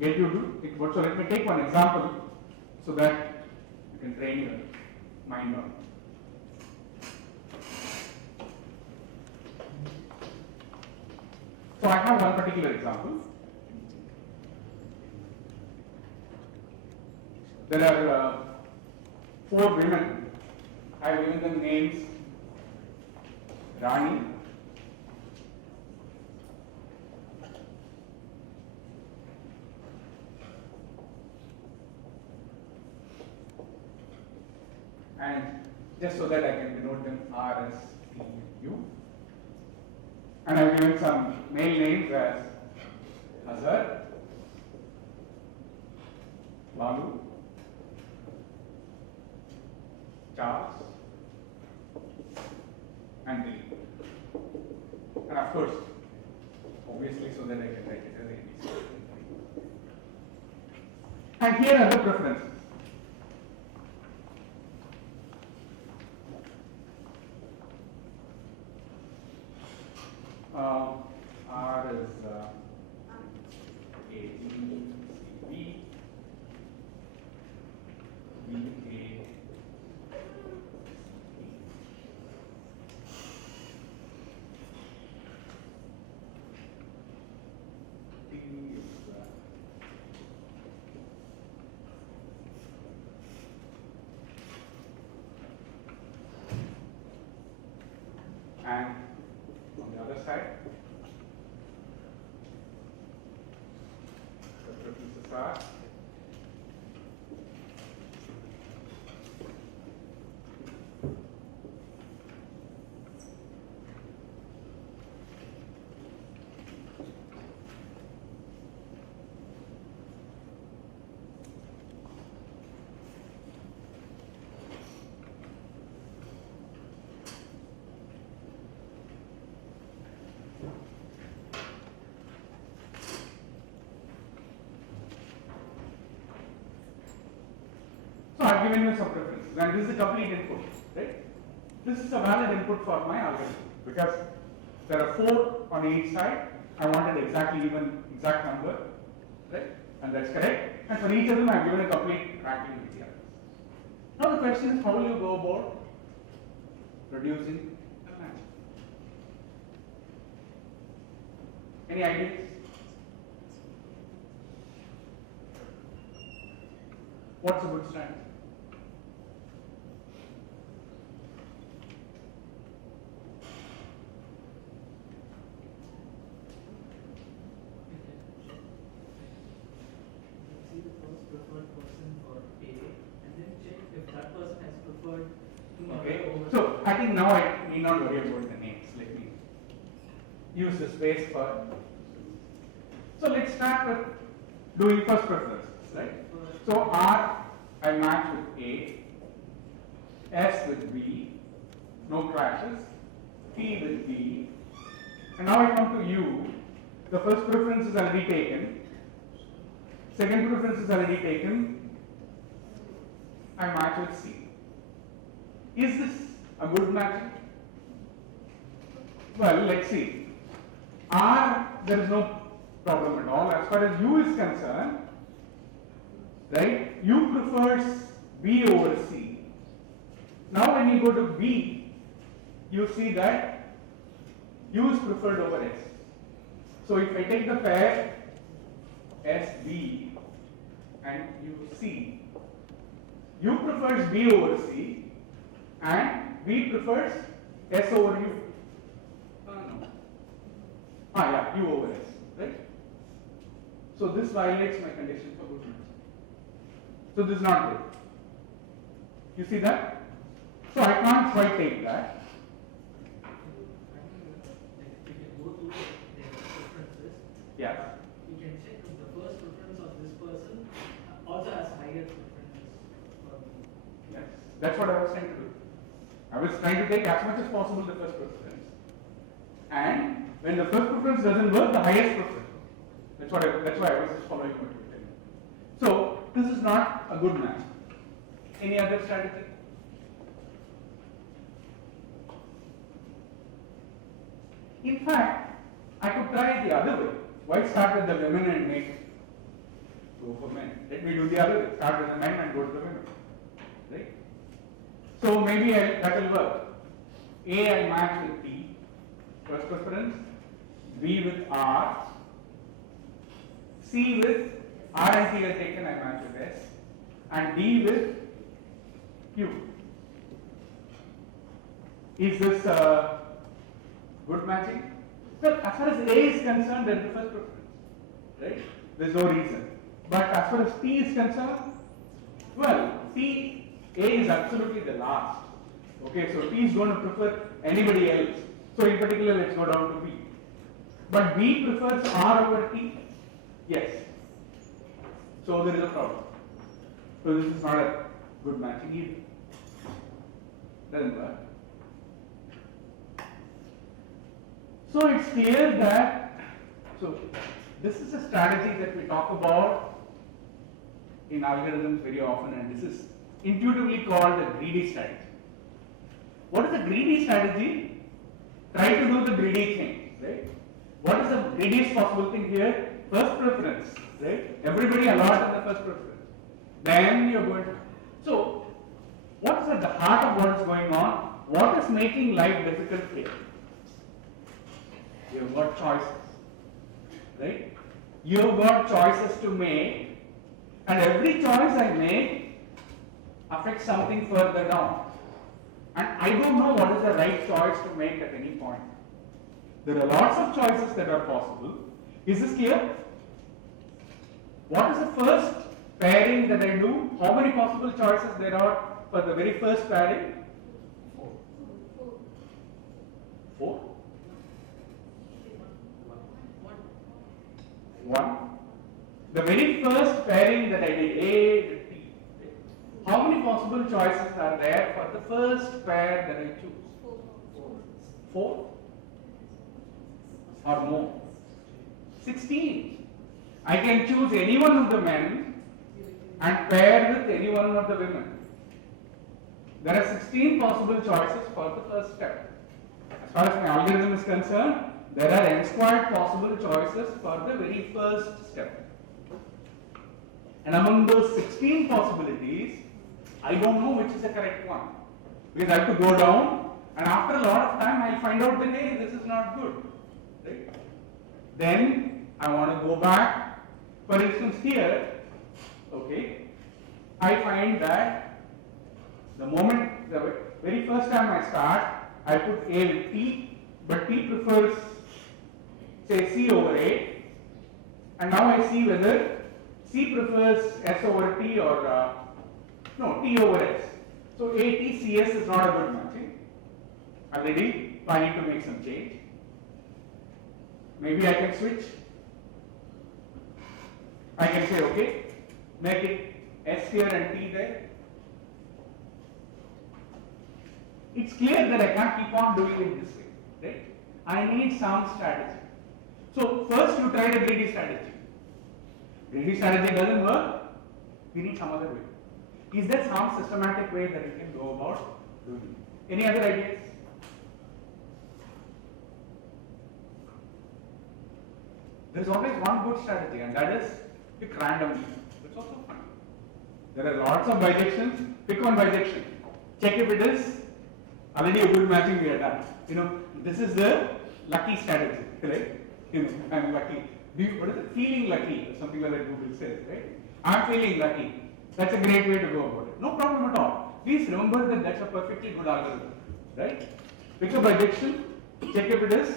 get you to think about. So let me take one example so that you can train your mind on it. So I have one particular example. There are 4 women. I have given them names Rani, and just so that I can denote them R, S, T, U. And I have given some male names as Azhar, Balu, Charles, and Dilip. And of course, obviously, that I can write it as ABC. And here are the preferences. R is A, B, C, B, B, A, T is and on the other side, the preferences are so I've given you some preferences, and this is a complete input, right? This is a valid input for my algorithm because there are 4 on each side. I wanted exact number, right? And that's correct. And for each of them, I've given a complete ranking with the others. Now the question is, how will you go about reducing the match? Any ideas? What's a good strategy? See the first preferred person for A, and then check if that person has preferred to Okay, over. so I think now I need not worry about the names. Let me use the space for. So let's start with doing first preferences, right? So R I match with A, S with B, no clashes, T with B, and now I come to U. The first preference is already taken, second preference is already taken, I match with C. Is this a good matching? Well, let's see. R, there is no problem at all. As far as U is concerned, right, U prefers B over C. Now when you go to B, you see that U is preferred over S. So if I take the pair SB and UC, U prefers B over C and B prefers S over U. No. Yeah, U over S, right? So this violates my condition for good matching. So this is not good. You see that? So I can't quite take that. We can go through their preferences. Yeah. You can check if the first preference of this person also has higher preferences for me. Yes. That's what I was trying to do. I was trying to take as much as possible the first preference. And when the first preference doesn't work, the highest preference. That's why I was just following what you were telling. So this is not a good match. Any other strategy? In fact, I could try it the other way. Why start with the women and make go for men? Let me do the other way. Start with the men and go to the women. Right? So maybe that will work. A I match with T, first preference. B with R. C with R and T are taken, I match with S. And D with Q. Is this good matching? Well, as far as A is concerned, then the first preference, right? There's no reason. But as far as T is concerned, well, A is absolutely the last. Okay, so T is going to prefer anybody else. So in particular, let's go down to B. But B prefers R over T. Yes. So there is a problem. So this is not a good matching either. Doesn't work. So it's clear that, So this is a strategy that we talk about in algorithms very often, and this is intuitively called the greedy strategy. What is the greedy strategy? Try to do the greedy thing, right? What is the greediest possible thing here? First preference, right? Everybody allot in the first preference. Then you're going to. So, what is at the heart of what is going on? What is making life difficult here? You've got choices, right? You've got choices to make, and every choice I make affects something further down. And I don't know what is the right choice to make at any point. There are lots of choices that are possible. Is this clear? What is the first pairing that I do? How many possible choices there are for the very first pairing? 4. 1. The very first pairing that I did, A to T. How many possible choices are there for the first pair that I choose? 4 or more? 16. I can choose any one of the men and pair with any one of the women. There are 16 possible choices for the first step. As far as my algorithm is concerned, there are n squared possible choices for the very first step. And among those 16 possibilities, I don't know which is the correct one. Because I have to go down, and after a lot of time, I'll find out that, hey, this is not good. Right? Then I want to go back. For instance, here, okay, I find that the moment, the very first time I start, I put A with T, but T prefers, say, C over A, and now I see whether C prefers S over T or no, T over S. So ATCS is not a good matching. Already, I need to make some change. Maybe I can switch. I can say, okay, make it S here and T there. It's clear that I can't keep on doing it this way, right? I need some strategy. So first you try the greedy strategy. Greedy strategy doesn't work, we need some other way. Is there some systematic way that we can go about doing it? Any other ideas? There is always one good strategy, and that is pick randomly. That's also fun. There are lots of bijections. Pick one bijection. Check if it is already a good matching we are done. You know, this is the lucky strategy, right? You know, I'm lucky. What is it? Feeling lucky, or something like that Google says, right? I'm feeling lucky. That's a great way to go about it. No problem at all. Please remember that that's a perfectly good algorithm, right? Pick a bijection, check if it is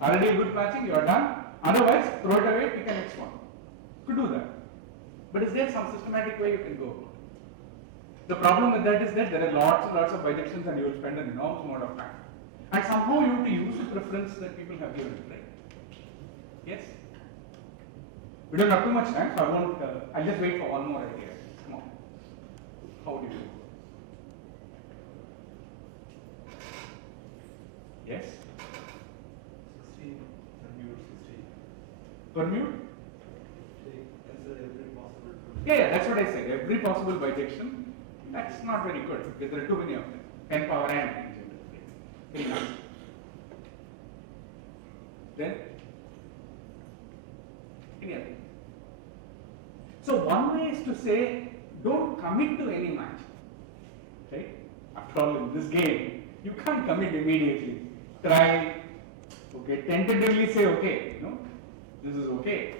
already a good matching, you are done. Otherwise, throw it away, pick a next one. Could do that. But is there some systematic way you can go about it? The problem with that is that there are lots and lots of bijections and you will spend an enormous amount of time. And somehow you have to use the preference that people have given, right? Yes? We don't have too much time, so I won't, I'll just wait for one more idea. Come on. How do you do? Yes? 16, permute 16. Permute? Consider every possible. Yeah, that's what I said. Every possible bijection. That's not very good because there are too many of them. N power n. Very nice. Then? Any other? So one way is to say, don't commit to any match. Right? After all, in this game, you can't commit immediately. Try, okay, tentatively say, okay, this is okay.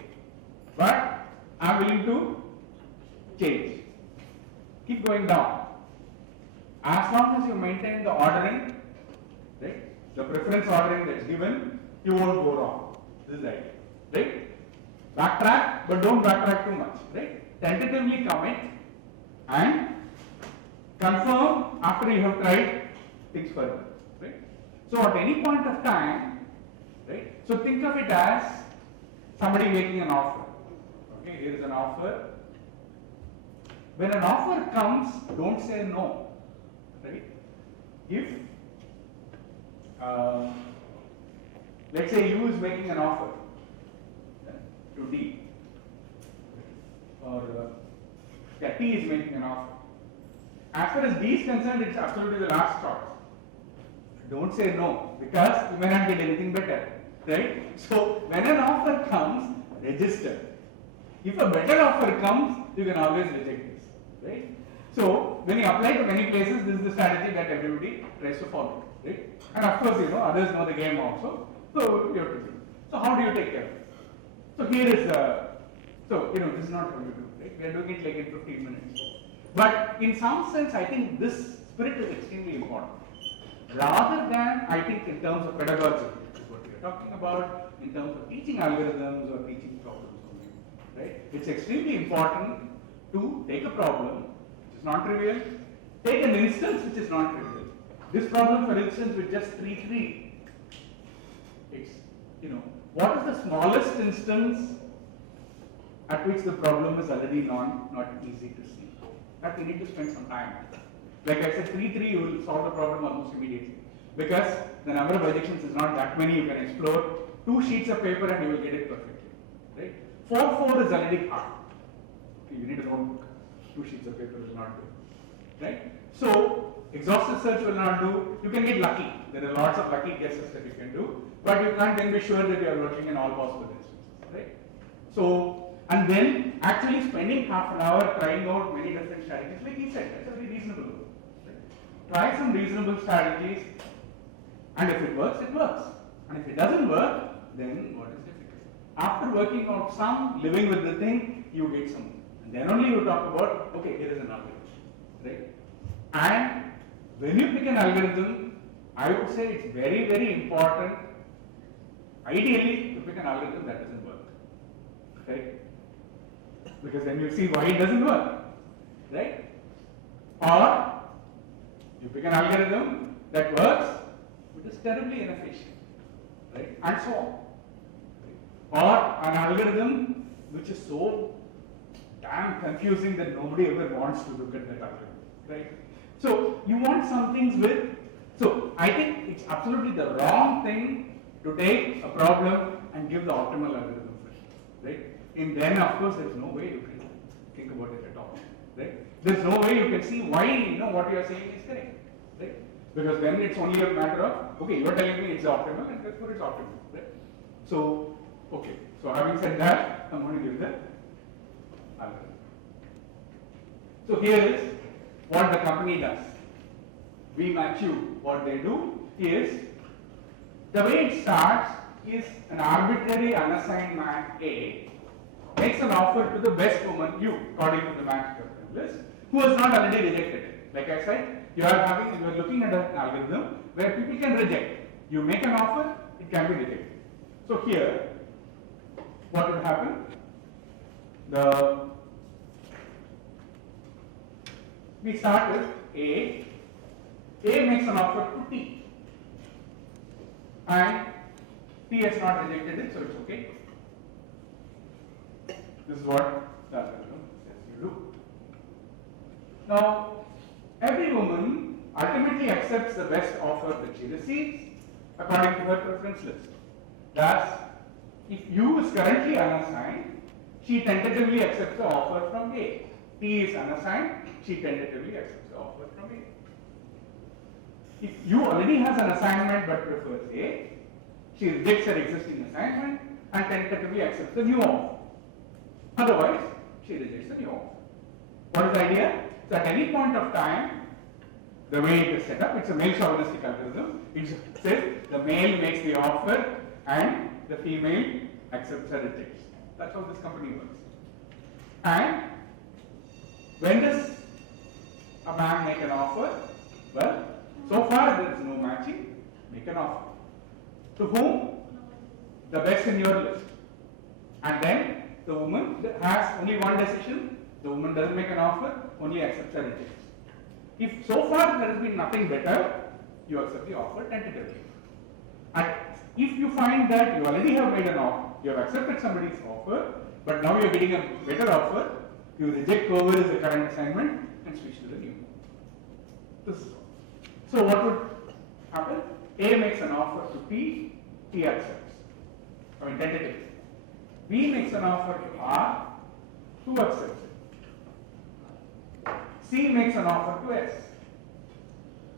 But I'm willing to change. Keep going down. As long as you maintain the ordering, right? The preference ordering that's given, you won't go wrong. This is the idea, right? Backtrack, but don't backtrack too much, right? Tentatively commit and confirm after you have tried things further, right? So at any point of time, right? So think of it as somebody making an offer. Okay, here is an offer. When an offer comes, don't say no, right? If, let's say you is making an offer, to D, or yeah, T is making an offer. As far as D is concerned, it's absolutely the last choice. Don't say no, because you may not get anything better, right? So when an offer comes, register. If a better offer comes, you can always reject this, right? So when you apply to many places, this is the strategy that everybody tries to follow, right? And of course, others know the game also, so you have to do. So how do you take care of it? So here is this is not how you do, right? We are doing it like in 15 minutes. But in some sense, I think this spirit is extremely important. Rather than, I think, in terms of pedagogy, which is what we are talking about, in terms of teaching algorithms or teaching problem solving, right? It's extremely important to take a problem which is non-trivial, take an instance which is non-trivial. This problem, for instance, with just 3, it's, what is the smallest instance at which the problem is already not easy to see? That we need to spend some time on. Like I said, 3, you will solve the problem almost immediately. Because the number of projections is not that many, you can explore 2 sheets of paper and you will get it perfectly. Right? 4 is already hard. Okay, you need a notebook. 2 sheets of paper will not do. Right? So, exhaustive search will not do. You can get lucky. There are lots of lucky guesses that you can do. But you can't then be sure that you are working in all possible instances. Right? So, and then actually spending half an hour trying out many different strategies, like he said, that's a very reasonable goal. Try some reasonable strategies, and if it works, it works. And if it doesn't work, then what is difficult? After working out some, living with the thing, you get some. And then only you talk about, okay, here is an algorithm. Right? And when you pick an algorithm, I would say it's very, very important, ideally, to pick an algorithm that doesn't work. Right? Because then you see why it doesn't work. Right? Or you pick an algorithm that works, but is terribly inefficient, right? And so on. Or an algorithm which is so damn confusing that nobody ever wants to look at that algorithm, right? So you want some things with. So I think it's absolutely the wrong thing to take a problem and give the optimal algorithm for it, right? And then of course there is no way you can think about it at all, right? There's no way you can see why what you are saying is correct, right? Because then it's only a matter of, okay, you are telling me it's optimal and therefore it's optimal, right? So, okay, so having said that, I'm going to give the algorithm. So here is what the company does. VMatchU, what they do is, the way it starts is an arbitrary unassigned man A makes an offer to the best woman U, according to the match list, who has not already rejected it. Like I said, you are looking at an algorithm where people can reject. You make an offer, it can be rejected. So here, what would happen? We start with A. A makes an offer to T, and T has not rejected it, so it's okay. This is what the algorithm says you do. Now, every woman ultimately accepts the best offer that she receives according to her preference list. Thus, if U is currently unassigned, she tentatively accepts the offer from A. T is unassigned, she tentatively accepts the offer from A. If U already has an assignment but prefers A, she rejects her existing assignment and tentatively accepts the new offer. Otherwise, she rejects the new offer. What is the idea? So at any point of time, the way it is set up, it's a male chauvinistic algorithm. It says the male makes the offer and the female accepts or rejects. That's how this company works. And when does a man make an offer? Well, so far there is no matching. Make an offer. To whom? The best in your list. And then the woman has only one decision. The woman doesn't make an offer, only accepts or rejects. If so far there has been nothing better, you accept the offer tentatively. And if you find that you already have made an offer, you have accepted somebody's offer, but now you are getting a better offer, you reject whoever is the current assignment and switch to the new. This is all. So what would happen? A makes an offer to T, T accepts. I mean tentatively. B makes an offer to R, who accepts it? C makes an offer to S,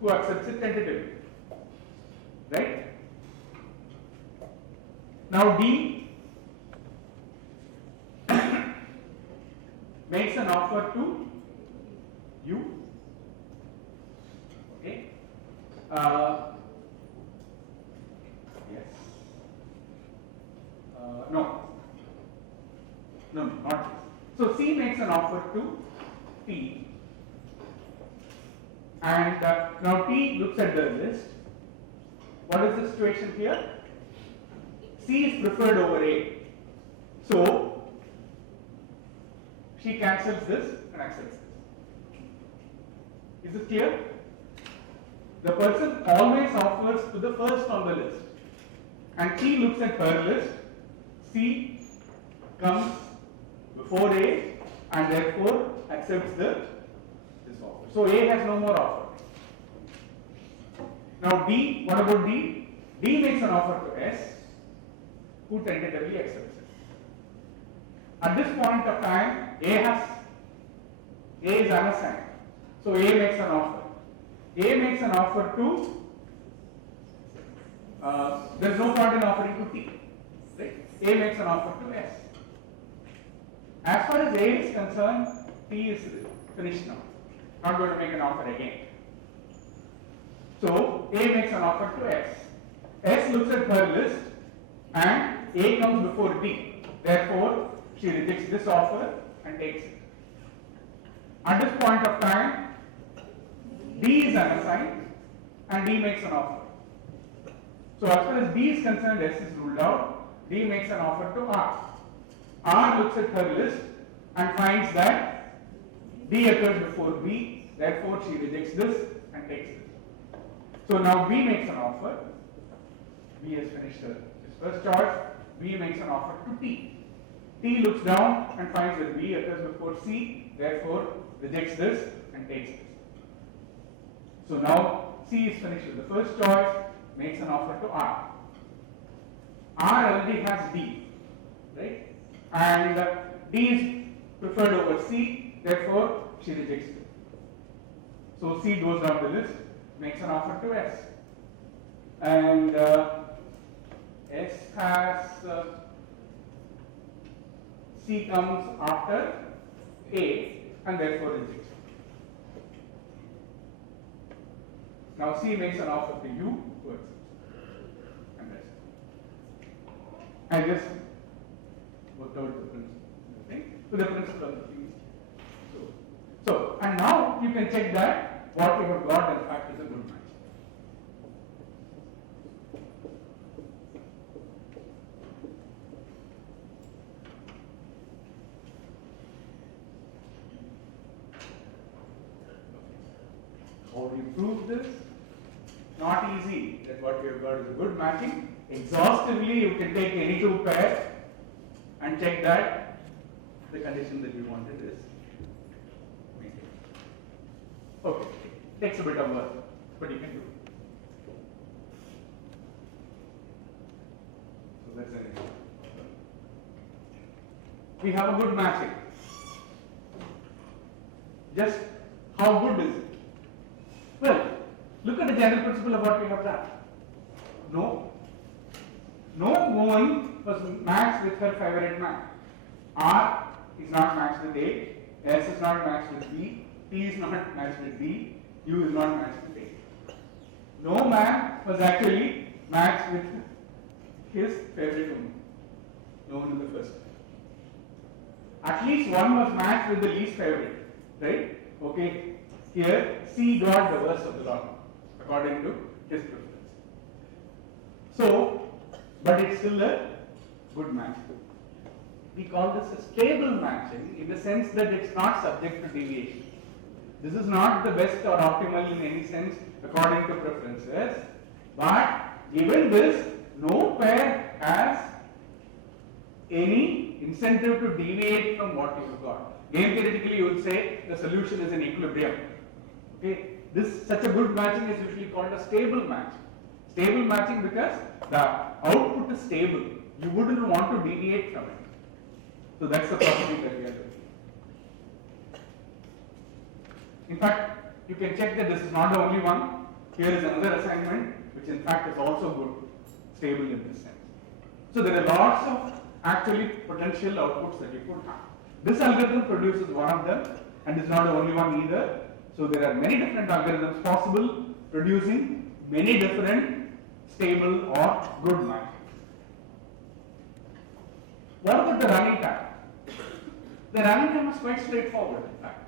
who accepts it tentatively, right? Now D makes an offer to U, okay? Yes. No, not this. So C makes an offer to T, and now T looks at the list. What is the situation here? C is preferred over A. So she cancels this and accepts this. Is it clear? The person always offers to the first on the list, and T looks at her list. C comes before A and therefore accepts this offer. So A has no more offer. Now D, what about D? D makes an offer to S, who tentatively accepts it. At this point of time, A is unassigned. So A makes an offer. A makes an offer to, there is no point in offering to T. Right? A makes an offer to S. As far as A is concerned, T is finished now. Not going to make an offer again. So A makes an offer to S. S looks at her list and A comes before D. Therefore, she rejects this offer and takes it. At this point of time, D is unassigned and D makes an offer. So as far as D is concerned, S is ruled out. D makes an offer to R. R looks at her list and finds that D occurs before B. Therefore, she rejects this and takes this. So now B makes an offer. B has finished his first choice. B makes an offer to T. T looks down and finds that B occurs before C. Therefore, rejects this and takes this. So now C is finished with the first choice, makes an offer to R. R already has D, right? And D is preferred over C, therefore she rejects it. So C goes down the list, makes an offer to S. And S has, C comes after A and therefore rejects it. Now C makes an offer to U, who accepts it. And that's it. I just worked out the principle. Okay? So the principle of the thing is so, and now you can check that what you have got in fact is a good match. How do you prove this? Not easy. That what we have got is a good matching. Exhaustively, you can take any two pairs and check that the condition that we wanted is maintained. Okay, takes a bit of work, but you can do it. So that's an example. We have a good matching. Just how good is it? Well, look at the general principle of what we have done. No woman was matched with her favorite man. R is not matched with A, S is not matched with B, T is not matched with D, U is not matched with A. No man was actually matched with his favorite woman. No one in the first. At least one was matched with the least favorite, right? Okay. Here, C got the worst of the lot, according to his preference. So, but it's still a good match. We call this a stable matching in the sense that it's not subject to deviation. This is not the best or optimal in any sense according to preferences, but given this, no pair has any incentive to deviate from what you've got. Game theoretically, you would say the solution is in equilibrium. Okay, such a good matching is usually called a stable match. Stable matching because the output is stable. You wouldn't want to deviate from it. So that's the property that we are looking at. In fact, you can check that this is not the only one. Here is another assignment, which in fact is also good, stable in this sense. So there are lots of actually potential outputs that you could have. This algorithm produces one of them, and is not the only one either. So there are many different algorithms possible, producing many different stable or good matches. What about the running time? The running time is quite straightforward, in fact.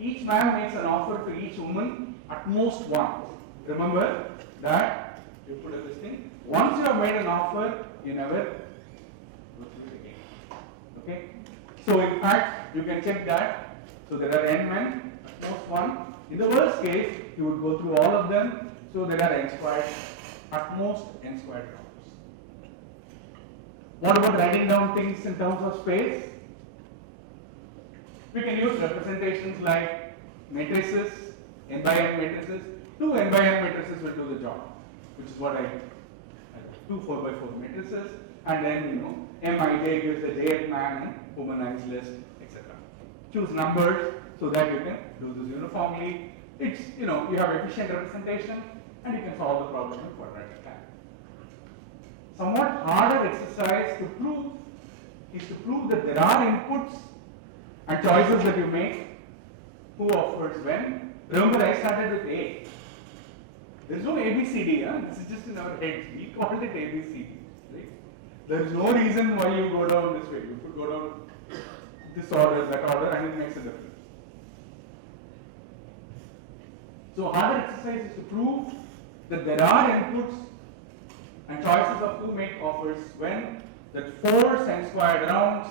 Each man makes an offer to each woman at most once. Remember that you put a listing. Once you have made an offer, you never go through it again. Okay? So in fact, you can check that. So there are n men, at most one. In the worst case, you would go through all of them. So there are n squared, at most n squared rounds. What about writing down things in terms of space? We can use representations like matrices, n by n matrices. Two n by n matrices will do the job, which is what I do. Two 4 by 4 matrices, and then Mij gives the jth man and womanized list, etc. Choose numbers so that you can do this uniformly. It's you have efficient representation, and you can solve the problem in quadratic time. Somewhat harder exercise to prove is to prove that there are inputs and choices that you make. Who offers when? Remember, I started with A. There is no ABCD. This is just in our heads. We called it ABCD. Right? There is no reason why you go down this way. You could go down this order, that order, and it makes a difference. So harder exercise is to prove that there are inputs and choices of who make offers when, that force n squared rounds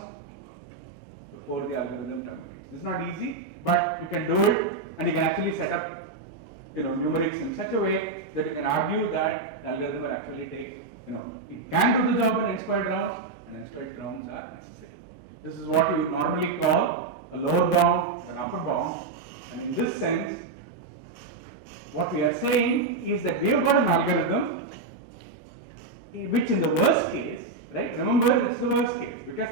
before the algorithm terminates. This is not easy, but you can do it, and you can actually set up numerics in such a way that you can argue that the algorithm will actually take, it can do the job in n squared rounds, and n squared rounds are necessary. This is what you would normally call a lower bound and upper bound, and in this sense, what we are saying is that we have got an algorithm which in the worst case, right? Remember, it's the worst case, because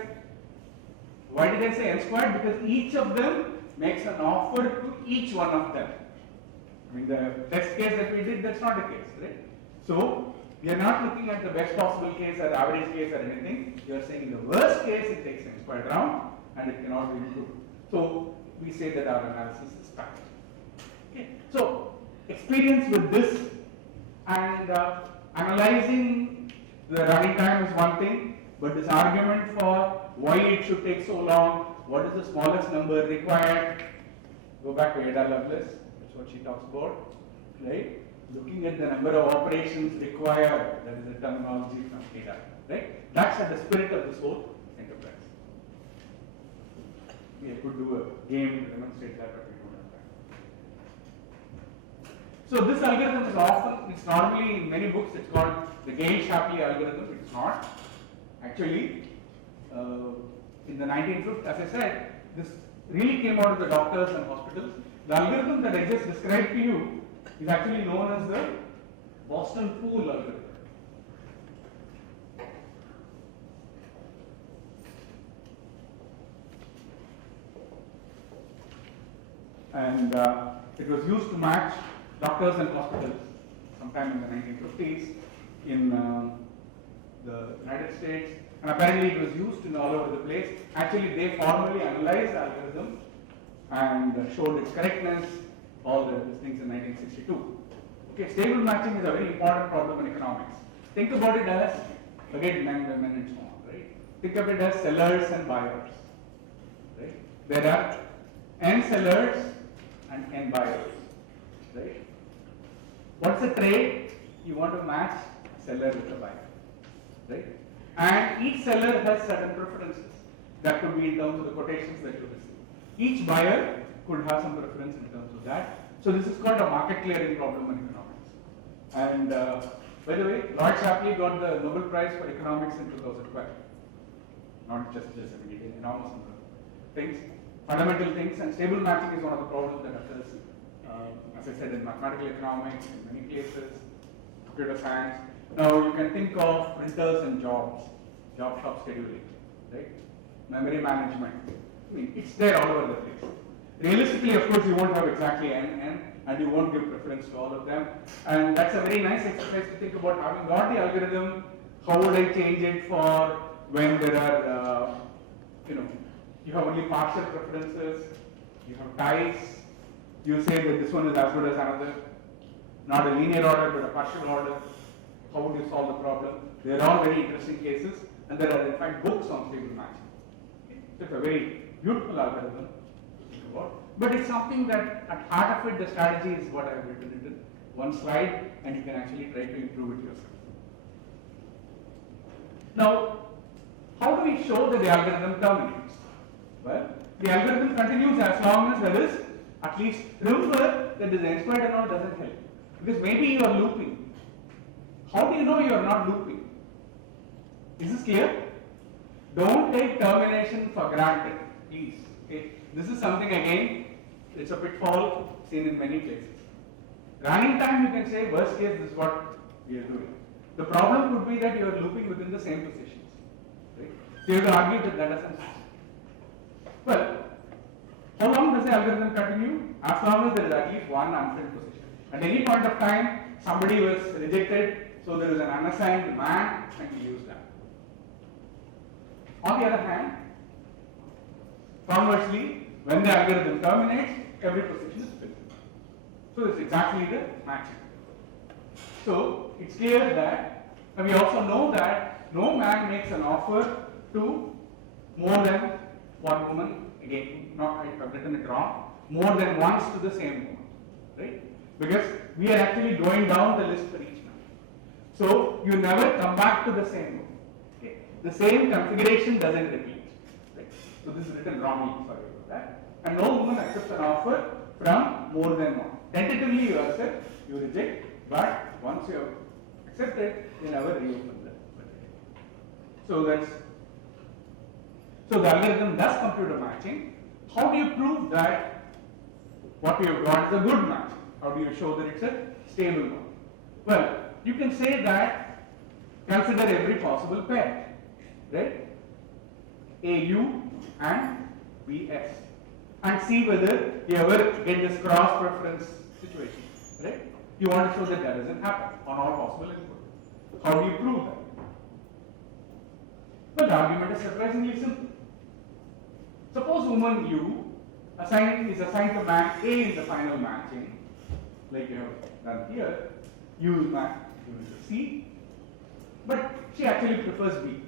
why did I say n squared? Because each of them makes an offer to each one of them. I mean, the test case that we did, that's not the case, right? So, we are not looking at the best possible case or average case or anything. We are saying in the worst case, it takes n squared round and it cannot be improved. So, we say that our analysis is correct. Okay. So, experience with this and analyzing the running time is one thing, but this argument for why it should take so long, what is the smallest number required, go back to Ada Lovelace. What she talks about, right? Looking at the number of operations required, that is the terminology from Ada, right? That's at the spirit of this whole enterprise. We could do a game to demonstrate that, but we don't have time. So this algorithm is it's normally in many books, it's called the Gale-Shapley algorithm. It's not. Actually, in the 1950s, as I said, this really came out of the doctors and hospitals. The algorithm that I just described to you is actually known as the Boston Pool algorithm. And it was used to match doctors and hospitals sometime in the 1950s in the United States, and apparently it was used in all over the place. Actually, they formally analyzed the algorithm and showed its correctness, all these things in 1962. Okay, stable matching is a very important problem in economics. Think about it as, again, men, women, and so on, right? Think of it as sellers and buyers, right? There are n sellers and n buyers, right? What's the trade? You want to match a seller with a buyer, right? And each seller has certain preferences. That could be in terms of the quotations that you receive. Each buyer could have some preference in terms of that. So this is called a market clearing problem in economics. And by the way, Lloyd Shapley got the Nobel Prize for Economics in 2012. Not just this, I mean, he did enormous number of things, fundamental things, and stable matching is one of the problems that occurs, as I said, in mathematical economics, in many places, computer science. Now you can think of printers and jobs, job shop scheduling, right? memory management. I mean, it's there all over the place. Realistically, of course, you won't have exactly n, and you won't give preference to all of them. And that's a very nice exercise to think about. Having got the algorithm, how would I change it for when there are, you have only partial preferences, you have ties, you say that this one is as good as another, not a linear order but a partial order. How would you solve the problem? They are all very interesting cases, and there are in fact books on stable matching. So it's a very beautiful algorithm to think about, but it's something that at heart of it, the strategy is what I have written it in one slide, and you can actually try to improve it yourself. Now, how do we show that the algorithm terminates? Well, the algorithm continues as long as there is at least, remember that this n squared and all doesn't help, because maybe you are looping. How do you know you are not looping? Is this clear? Don't take termination for granted, please. Okay? This is something again, it's a pitfall seen in many places. Running time, you can say worst case, this is what we are doing. The problem could be that you are looping within the same positions. Right? So you have to argue that that doesn't happen. Well, how long does the algorithm continue? As long as there is at least one unfilled position. At any point of time, somebody was rejected, so there is an unassigned man, and we use that. On the other hand, conversely, when the algorithm terminates, every position is filled. So this is exactly the matching. So it's clear that, and we also know that no man makes an offer to more than one woman. Again, not I have written it wrong. More than once to the same woman, right? Because we are actually going down the list for each man. So you never come back to the same woman. Okay? The same configuration doesn't repeat. Right? So this is written wrongly. Sorry about that. And no woman accepts an offer from more than one. Tentatively you accept, you reject, but once you have accepted, you never reopen the query. So the algorithm does computer matching. How do you prove that what you have got is a good match? How do you show that it's a stable one? Well, you can say that consider every possible pair, right? AU and BS, and see whether you ever get this cross preference situation, right? You want to show that that doesn't happen on all possible inputs. How do you prove that? Well, the argument is surprisingly simple. Suppose woman U is assigned to man A in the final matching, like you have done here. U is matched to C, but she actually prefers B.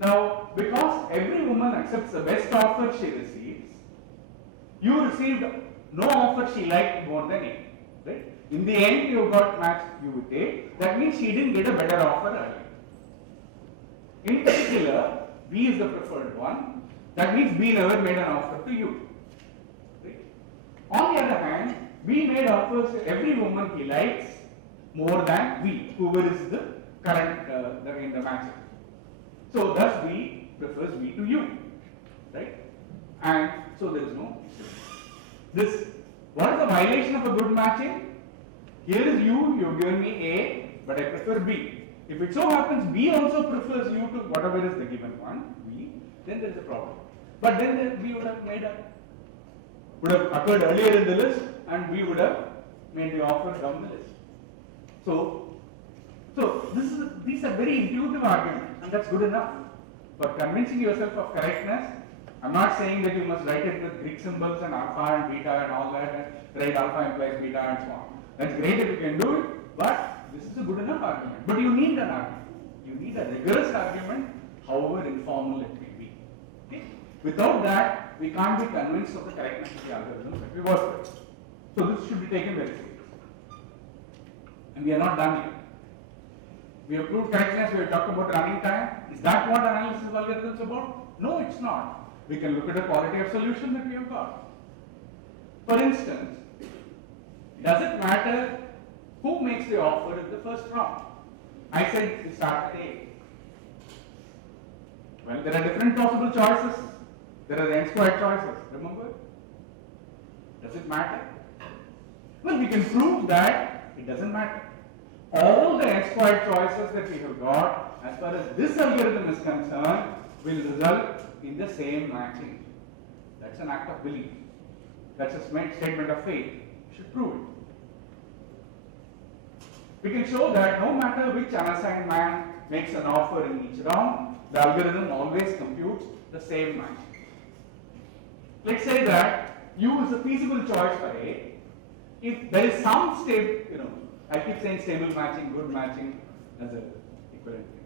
Now, because every woman accepts the best offer she receives, you received no offer she liked more than A, right? In the end, you got matched U with A. That means she didn't get a better offer earlier. In particular, B is the preferred one. That means B never made an offer to you. Right? On the other hand, B made offers to every woman he likes more than B, whoever is the current in the matching. So thus B prefers B to you, right? And so there is no issue. What is the violation of a good matching? Here is you have given me A, but I prefer B. If it so happens B also prefers you to whatever is the given one, B, then there is a problem. But then we would have occurred earlier in the list, and we would have made the offer down the list. So these are very intuitive arguments, and that's good enough. For convincing yourself of correctness, I'm not saying that you must write it with Greek symbols and alpha and beta and all that, and write alpha implies beta and so on. That's great if you can do it, but this is a good enough argument. But you need an argument. You need a rigorous argument, however informal it may be. Okay? Without that, we can't be convinced of the correctness of the algorithm that we work with. So this should be taken very seriously. And we are not done yet. We have proved correctness, we have talked about running time. Is that what analysis of algorithms is about? No, it's not. We can look at the quality of solution that we have got. For instance, does it matter who makes the offer in the first round? I said we start at A. Well, there are different possible choices. There are n squared choices, remember? Does it matter? Well, we can prove that it doesn't matter. All the n squared choices that we have got, as far as this algorithm is concerned, will result in the same matching. That's an act of belief. That's a statement of faith. You should prove it. We can show that no matter which unassigned man makes an offer in each round, the algorithm always computes the same match. Let's say that U is a feasible choice for A. If there is some stable, I keep saying stable matching, good matching as an equivalent thing.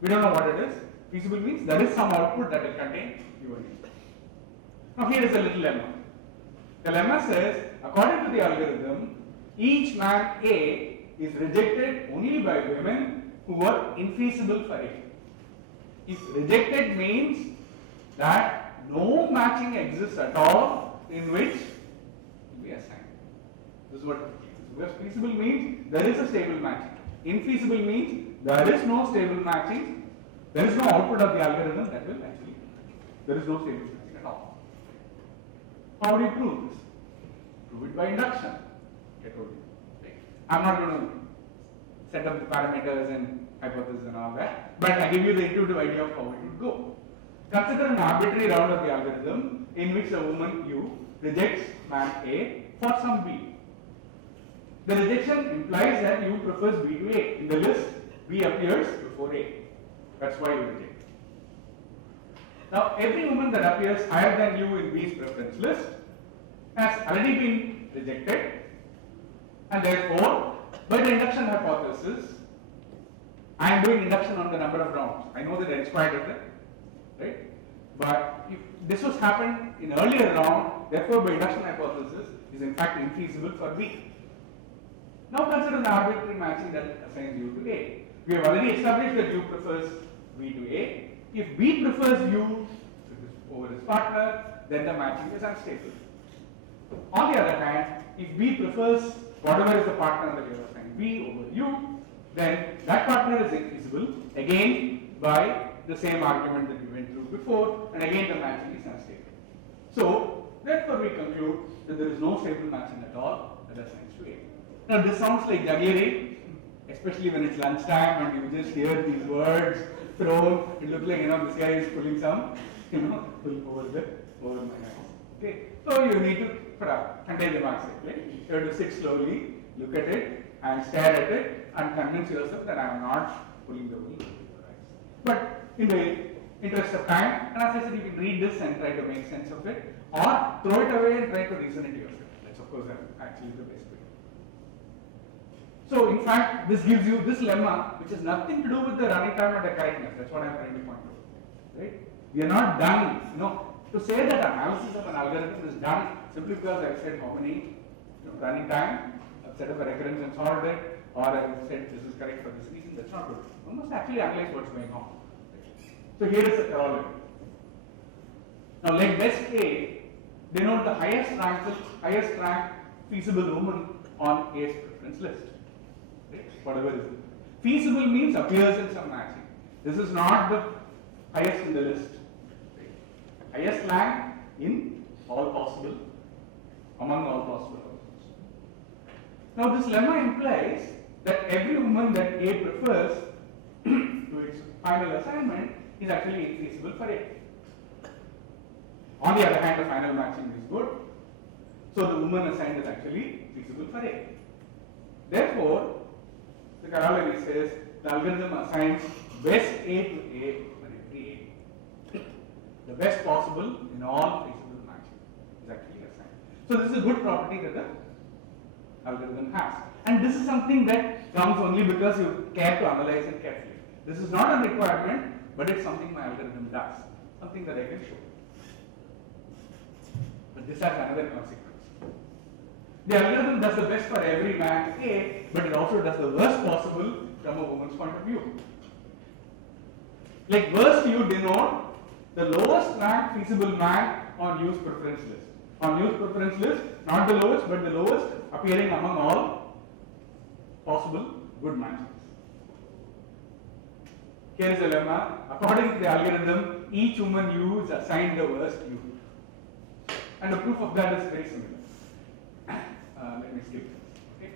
We don't know what it is. Feasible means there is some output that will contain U and A. Now here is a little lemma. The lemma says, according to the algorithm, each man A is rejected only by women who are infeasible for A. If rejected means that no matching exists at all in which we assign. This is what it means. Because feasible means there is a stable matching. Infeasible means there is no stable matching. There is no output of the algorithm that will actually. There is no stable matching at all. How do you prove this? Prove it by induction. I told you. Right? I'm not going to set up the parameters and hypothesis and all that, but I give you the intuitive idea of how it would go. Consider an arbitrary round of the algorithm in which a woman U rejects man A for some B. The rejection implies that U prefers B to A. In the list, B appears before A. That's why you reject. Now, every woman that appears higher than U in B's preference list has already been rejected, and therefore, by the induction hypothesis, I am doing induction on the number of rounds. I know that n squared is there, right? But if this was happened in earlier round, therefore by induction hypothesis is in fact infeasible for B. Now consider the arbitrary matching that assigns U to A. We have already established that U prefers B to A. If B prefers U over his partner, then the matching is unstable. On the other hand, if B prefers whatever is the partner that you have assigned B over U, then that partner is infeasible again by the same argument that we went through before, and again the matching is unstable. So therefore we conclude that there is no stable matching at all that assigns to A. Now this sounds like jugglery, especially when it's lunchtime and you just hear these words thrown. It looks like this guy is pulling some, pull over my eyes. Okay, so you need to contain the marks. Right? You have to sit slowly, look at it, and stare at it, and convince yourself that I am not pulling the wool over your eyes. But in the interest of time, and as I said, you can read this and try to make sense of it, or throw it away and try to reason it yourself. That's of course actually the best way. So in fact, this gives you this lemma, which has nothing to do with the running time and the correctness. That's what I'm trying to point out. Right? We are not done. To say that analysis of an algorithm is done simply because I've said how many running time, I've set up a recurrence and solved it, or I've said this is correct for this reason. That's not good. One must actually analyze what's going on. So here is the corollary. Now let best A denote the highest rank feasible woman on A's preference list. Right? Whatever is it. Feasible means appears in some matching. This is not the highest in the list. Right? Highest rank in all possible, among all possible outcomes. Now this lemma implies that every woman that A prefers to its final assignment is actually infeasible for A. On the other hand, the final matching is good. So the woman assigned is actually feasible for A. Therefore, the corollary says the algorithm assigns best A to A for every A. The best possible in all feasible matching is actually assigned. So this is a good property that the algorithm has. And this is something that comes only because you care to analyze it carefully. This is not a requirement, but it's something my algorithm does. Something that I can show. But this has another consequence. The algorithm does the best for every man A, but it also does the worst possible from a woman's point of view. Like worst, you denote the lowest rank feasible man on U's preference list. On U's preference list, not the lowest, but the lowest appearing among all possible good matches. Here is a lemma. According to the algorithm, each woman U is assigned the worst U. And the proof of that is very similar. Let me skip this. Okay?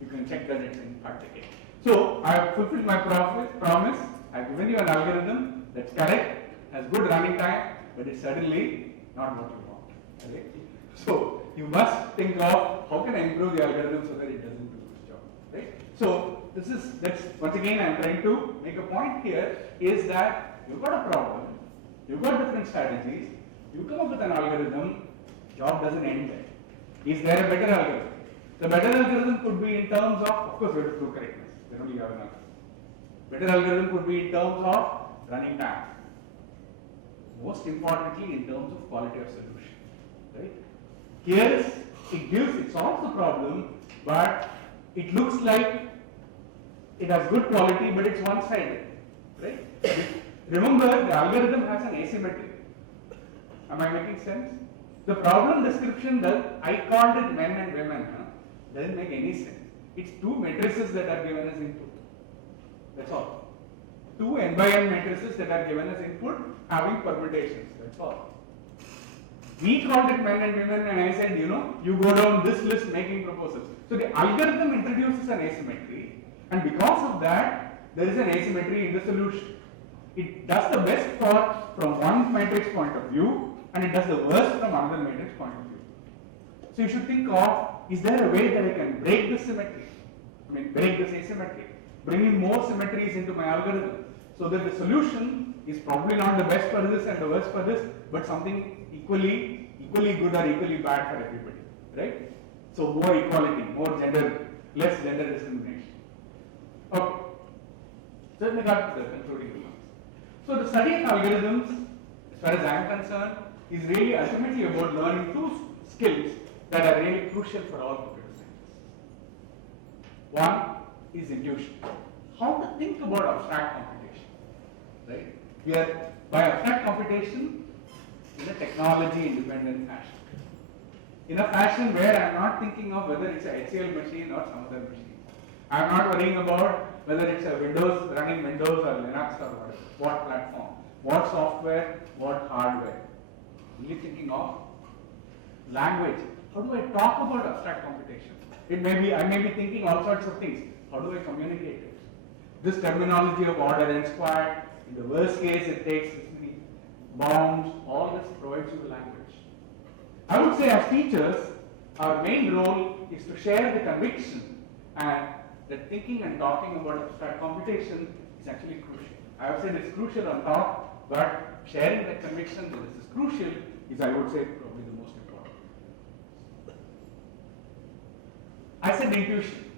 You can check that it's in fact okay. So I have fulfilled my promise. I have given you an algorithm That's correct, has good running time, but it's certainly not what you want. Right? So you must think of how can I improve the algorithm so that it doesn't do this job. Right? So that's once again I'm trying to make a point here is that you've got a problem, you've got different strategies, you come up with an algorithm, job doesn't end there. Is there a better algorithm? The better algorithm could be in terms of course, we have to prove correctness. Then only you have an algorithm. Better algorithm could be in terms of running time. Most importantly, in terms of quality of solution. Right? Here, it solves the problem, but it looks like it has good quality, but it's one-sided. Right? Remember, the algorithm has an asymmetry. Am I making sense? The problem description that I called it men and women doesn't make any sense. It's two matrices that are given as input. That's all. Two n by n matrices that are given as input having permutations. That's all. We called it men and women, and I said, you go down this list making proposals. So the algorithm introduces an asymmetry, and because of that, there is an asymmetry in the solution. It does the best from one matrix point of view, and it does the worst from another matrix point of view. So you should think of, is there a way that I can break this symmetry? Break this asymmetry, bring in more symmetries into my algorithm, so that the solution is probably not the best for this and the worst for this, but something equally good or equally bad for everybody, right? So more equality, less gender discrimination. Okay. So let me got to the concluding remarks. So the study of algorithms, as far as I am concerned, is really ultimately about learning two skills that are really crucial for all computer scientists. One is intuition. How to think about abstract computation, right? We are by abstract computation in a technology independent fashion. In a fashion where I am not thinking of whether it's a HCL machine or some other machine. I am not worrying about whether it's a running Windows or Linux or what platform, what software, what hardware. Only thinking of language. How do I talk about abstract computation? I may be thinking all sorts of things. How do I communicate it? This terminology of order n squared, in the worst case it takes this many bounds, all this provides you the language. I would say as teachers, our main role is to share the conviction and that thinking and talking about abstract computation is actually crucial. I have said it's crucial on top, but sharing that conviction that this is crucial is, I would say, probably the most important. I said intuition.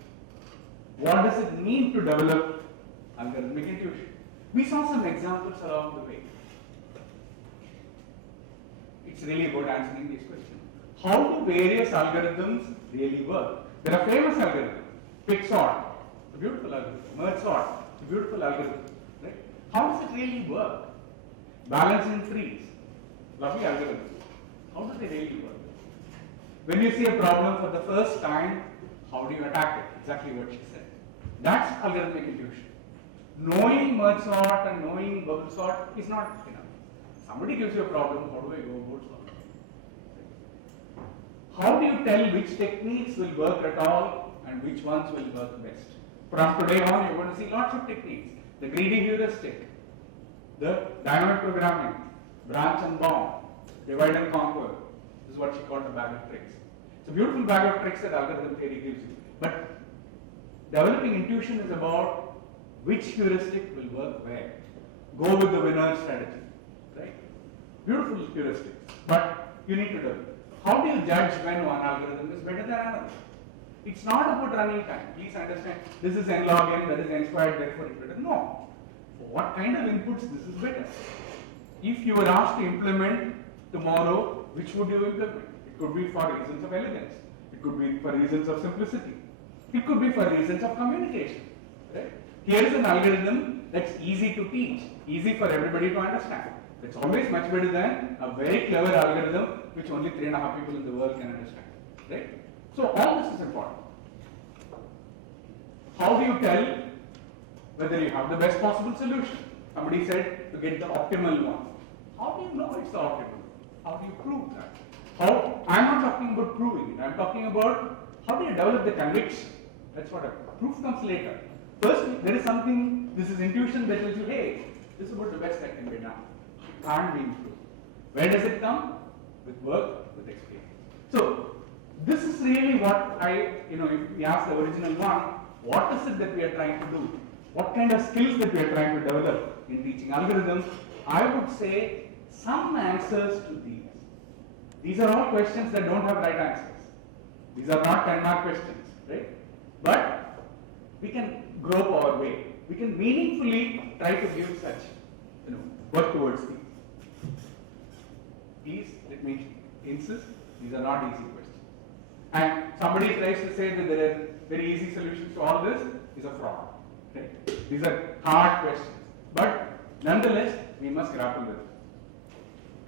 What does it mean to develop algorithmic intuition? We saw some examples along the way. It's really about answering these questions. How do various algorithms really work? There are famous algorithms. Quicksort, a beautiful algorithm. Merge sort, a beautiful algorithm. Right? How does it really work? Balancing trees, lovely algorithm. How do they really work? When you see a problem for the first time, how do you attack it? Exactly what she said. That's algorithmic intuition. Knowing merge sort and knowing bubble sort is not enough. Somebody gives you a problem, how do I go about solving it? How do you tell which techniques will work at all and which ones will work best? From today on, you're going to see lots of techniques. The greedy heuristic, the dynamic programming, branch and bound, divide and conquer. This is what she called the bag of tricks. It's a beautiful bag of tricks that algorithm theory gives you. But developing intuition is about which heuristic will work where. Go with the winner strategy. Right? Beautiful heuristics. But you need to develop. How do you judge when one algorithm is better than another? It's not about running time. Please understand, this is n log n, that is n squared, therefore it's better. No. For what kind of inputs this is better? If you were asked to implement tomorrow, which would you implement? It could be for reasons of elegance. It could be for reasons of simplicity. It could be for reasons of communication. Right? Here is an algorithm that's easy to teach, easy for everybody to understand. It's always much better than a very clever algorithm which only 3.5 people in the world can understand. Right? So all this is important. How do you tell whether you have the best possible solution? Somebody said to get the optimal one. How do you know it's the optimal? How do you prove that? I'm not talking about proving it. I'm talking about how do you develop the conviction? That's what proof comes later. First, there is something, this is intuition that tells you, hey, This is about the best that can be done. It can't be improved. Where does it come? With work, with experience. So, this is really what if we ask the original one, what is it that we are trying to do? What kind of skills that we are trying to develop in teaching algorithms? I would say some answers to these. These are all questions that don't have right answers. These are not 10-mark questions, right? But we can grope our way. We can meaningfully try to give such, work towards these. Please let me insist, these are not easy questions. And somebody tries to say that there are very easy solutions to all this is a fraud. Right? These are hard questions. But nonetheless, we must grapple with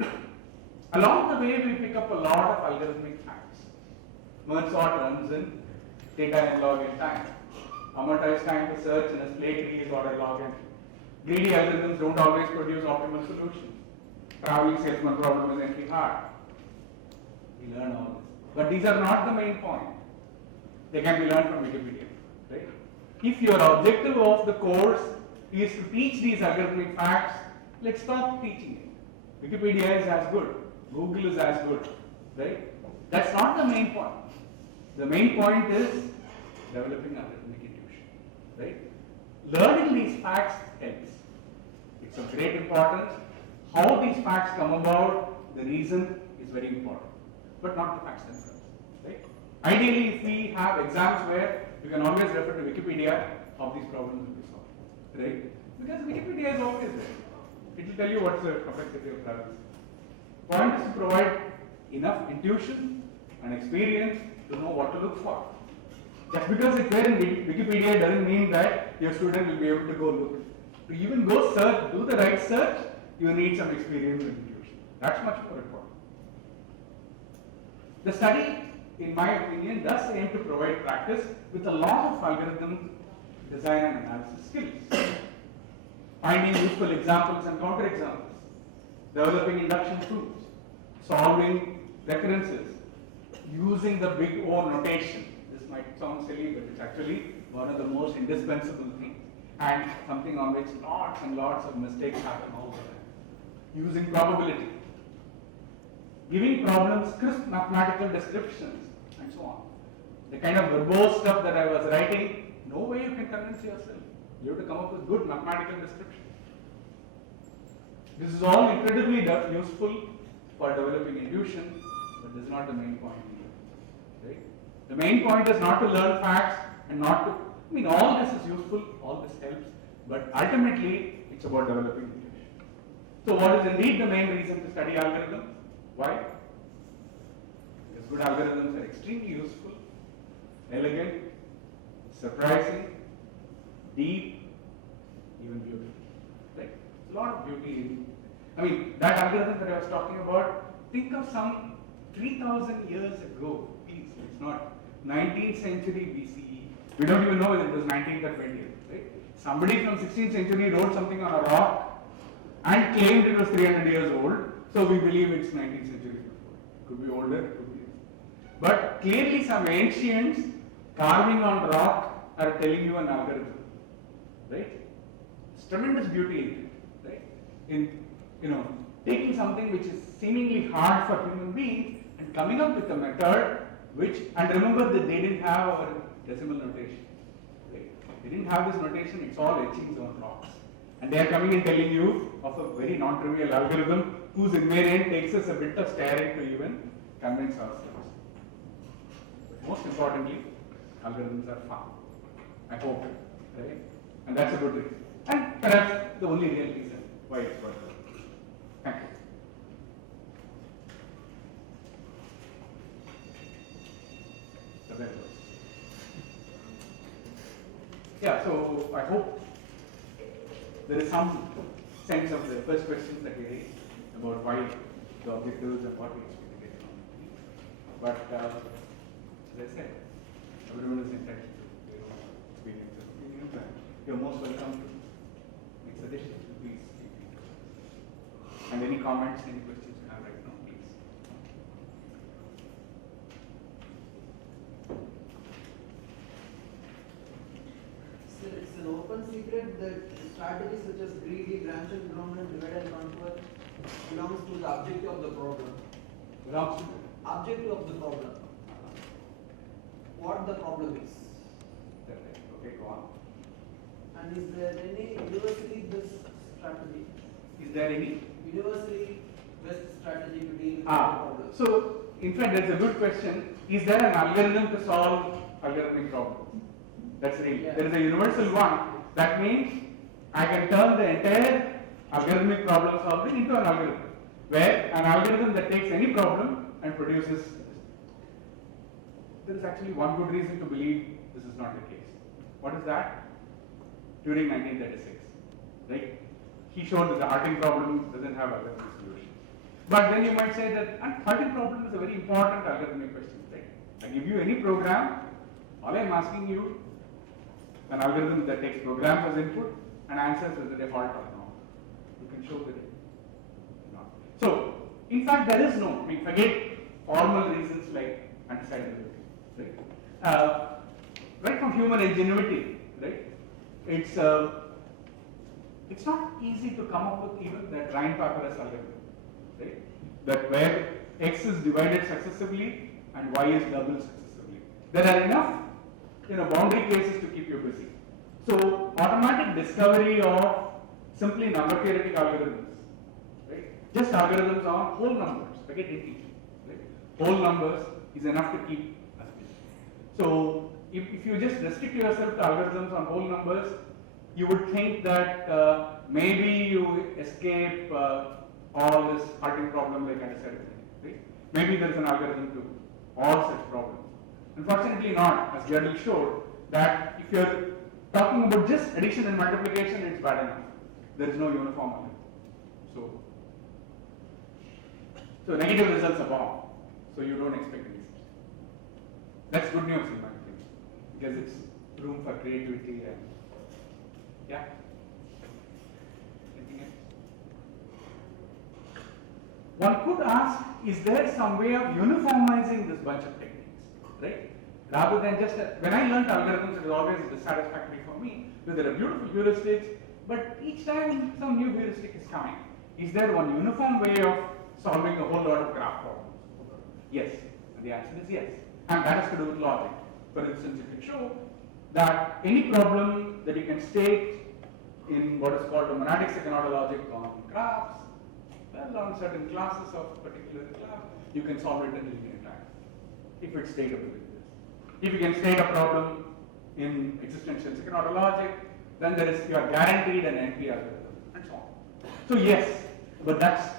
it. Along the way, we pick up a lot of algorithmic facts. Merge sort runs in data n log n time. Amortized time to search in a slate tree is order log n. Greedy algorithms don't always produce optimal solutions. Traveling salesman problem is entry hard. We learn all this. But these are not the main point. They can be learned from Wikipedia. Right? If your objective of the course is to teach these algorithmic facts, let's stop teaching it. Wikipedia is as good. Google is as good. Right? That's not the main point. The main point is developing algorithmic intuition. Right? Learning these facts helps. It's of great importance. How these facts come about, the reason is very important, but not the facts themselves. Right? Ideally, if we have exams where you can always refer to Wikipedia, how these problems will be solved. Right? Because Wikipedia is always there. It will tell you what's the complexity of problems. Point is to provide enough intuition and experience to know what to look for. Just because it's there in Wikipedia doesn't mean that your student will be able to go look. To even go search, do the right search, you need some experience and intuition. That's much more important. The study, in my opinion, does aim to provide practice with a lot of algorithm design and analysis skills. Finding useful examples and counterexamples, developing induction proofs, solving recurrences, using the big O notation. This might sound silly, but it's actually one of the most indispensable things, and something on which lots and lots of mistakes happen all the time. Using probability, giving problems crisp mathematical descriptions, and so on. The kind of verbose stuff that I was writing, no way you can convince yourself. You have to come up with good mathematical descriptions. This is all incredibly useful for developing intuition, but this is not the main point either. Right? The main point is not to learn facts and not to, all this is useful, all this helps, but ultimately it's about developing intuition. So what is indeed the main reason to study algorithms? Why? Because good algorithms are extremely useful, elegant, surprising, deep, even beautiful. Right? A lot of beauty in that algorithm that I was talking about, think of some 3,000 years ago, please, it's not 19th century BCE. We don't even know whether it was 19th or 20th, right? Somebody from 16th century wrote something on a rock and claimed it was 300 years old, so we believe it's 19th century before. Could be older, it could be. But clearly some ancients carving on rock are telling you an algorithm, right? It's tremendous beauty in it, right? In taking something which is seemingly hard for human beings and coming up with a method which, and remember that they didn't have our decimal notation, right? They didn't have this notation, it's all etchings on rocks. And they are coming and telling you of a very non-trivial algorithm whose invariant takes us a bit of staring to even convince ourselves. But most importantly, algorithms are fun. I hope, right? And that's a good reason. And perhaps the only real reason why it's worth it. Thank you. The bell goes. Yeah, so I hope there is some sense of the first questions that we raised about why the objectives and what we expect to get from it. But as I said, everyone is entitled to their own experience and opinions, and you're most welcome to make suggestions. Please. And any comments, any questions you have right now, please. So it's an open secret that strategies such as greedy, branch and ground and divide and conquer belongs to the objective of the problem. Belongs to Objective of the problem. What the problem is. Okay, go on. And is there any universally best strategy? Is there any? Universally best strategy to deal with the Ah, problem? so in fact that's a good question. Is there an algorithm to solve algorithmic problems? That's really, Yeah. there is a universal one. That means I can turn the entire algorithmic problem solving into an algorithm, where an algorithm that takes any problem and produces. There is actually one good reason to believe this is not the case. What is that? During 1936, right? He showed that the Harting problem doesn't have algorithmic solutions. But then you might say that Harting problem is a very important algorithmic question, right? I give you any program, all I am asking you, an algorithm that takes programs as input and answers whether they halt or not. You can show that it not. So, in fact, there is no, I mean, forget formal reasons like understandability, right? Right from human ingenuity, right? It's not easy to come up with even that Rhine-Papyrus algorithm, right? That where x is divided successively and y is doubled successively. There are enough, boundary cases to keep you busy. So automatic discovery of simply number theoretic algorithms, right? Just algorithms on whole numbers, forget integers, right? Whole numbers is enough to keep us busy. So if you just restrict yourself to algorithms on whole numbers, you would think that maybe you escape all this Harting problem like understandability, right? Maybe there is an algorithm to all such problems. Unfortunately not, as Gödel showed, that if you're talking about just addition and multiplication, it's bad enough. There is no uniform algorithm. So negative results abound. So you don't expect any such. That's good news in my opinion, because it's room for creativity and yeah. Anything else? One could ask, is there some way of uniformizing this bunch of techniques, right? Rather than just, when I learned algorithms, it was always dissatisfactory for me, because there are beautiful heuristics, but each time some new heuristic is coming. Is there one uniform way of solving a whole lot of graph problems? Yes, and the answer is yes. And that has to do with logic. For instance, you can show that any problem that you can state in what is called a monadic second order logic on graphs, well, on certain classes of particular class, you can solve it in linear time, if it's stateable like this. If you can state a problem in existential second order logic, then you are guaranteed an NP algorithm, and so on. So yes, but that's,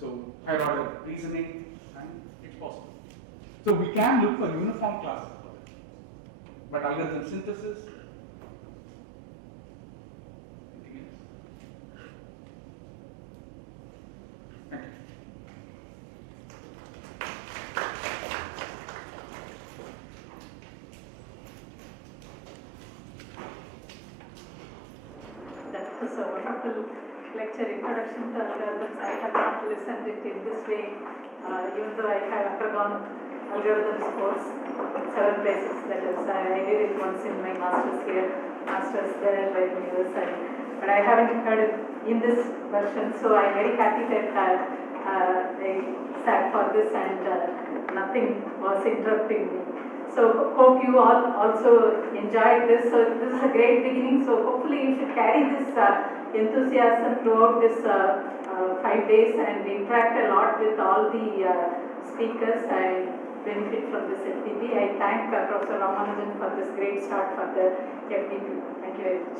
so higher order reasoning, and it's possible. So we can look for uniform classes for it. But algorithm synthesis, anything else? Thank you. That was a wonderful lecture, introduction to algorithms. I have not listened it in this way, even though I have undergone algorithms course in several places. That is, I did it once in my master's here, master's there by the university, but I haven't heard it in this version. So I'm very happy that I sat for this and nothing was interrupting me. So hope you all also enjoyed this. So this is a great beginning. So hopefully you should carry this enthusiasm throughout this 5 days and interact a lot with all the speakers and benefit from this FDP. I thank Professor Ramanujan for this great start for the FDP. Thank you very much.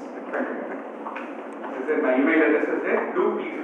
My email address is there. Do please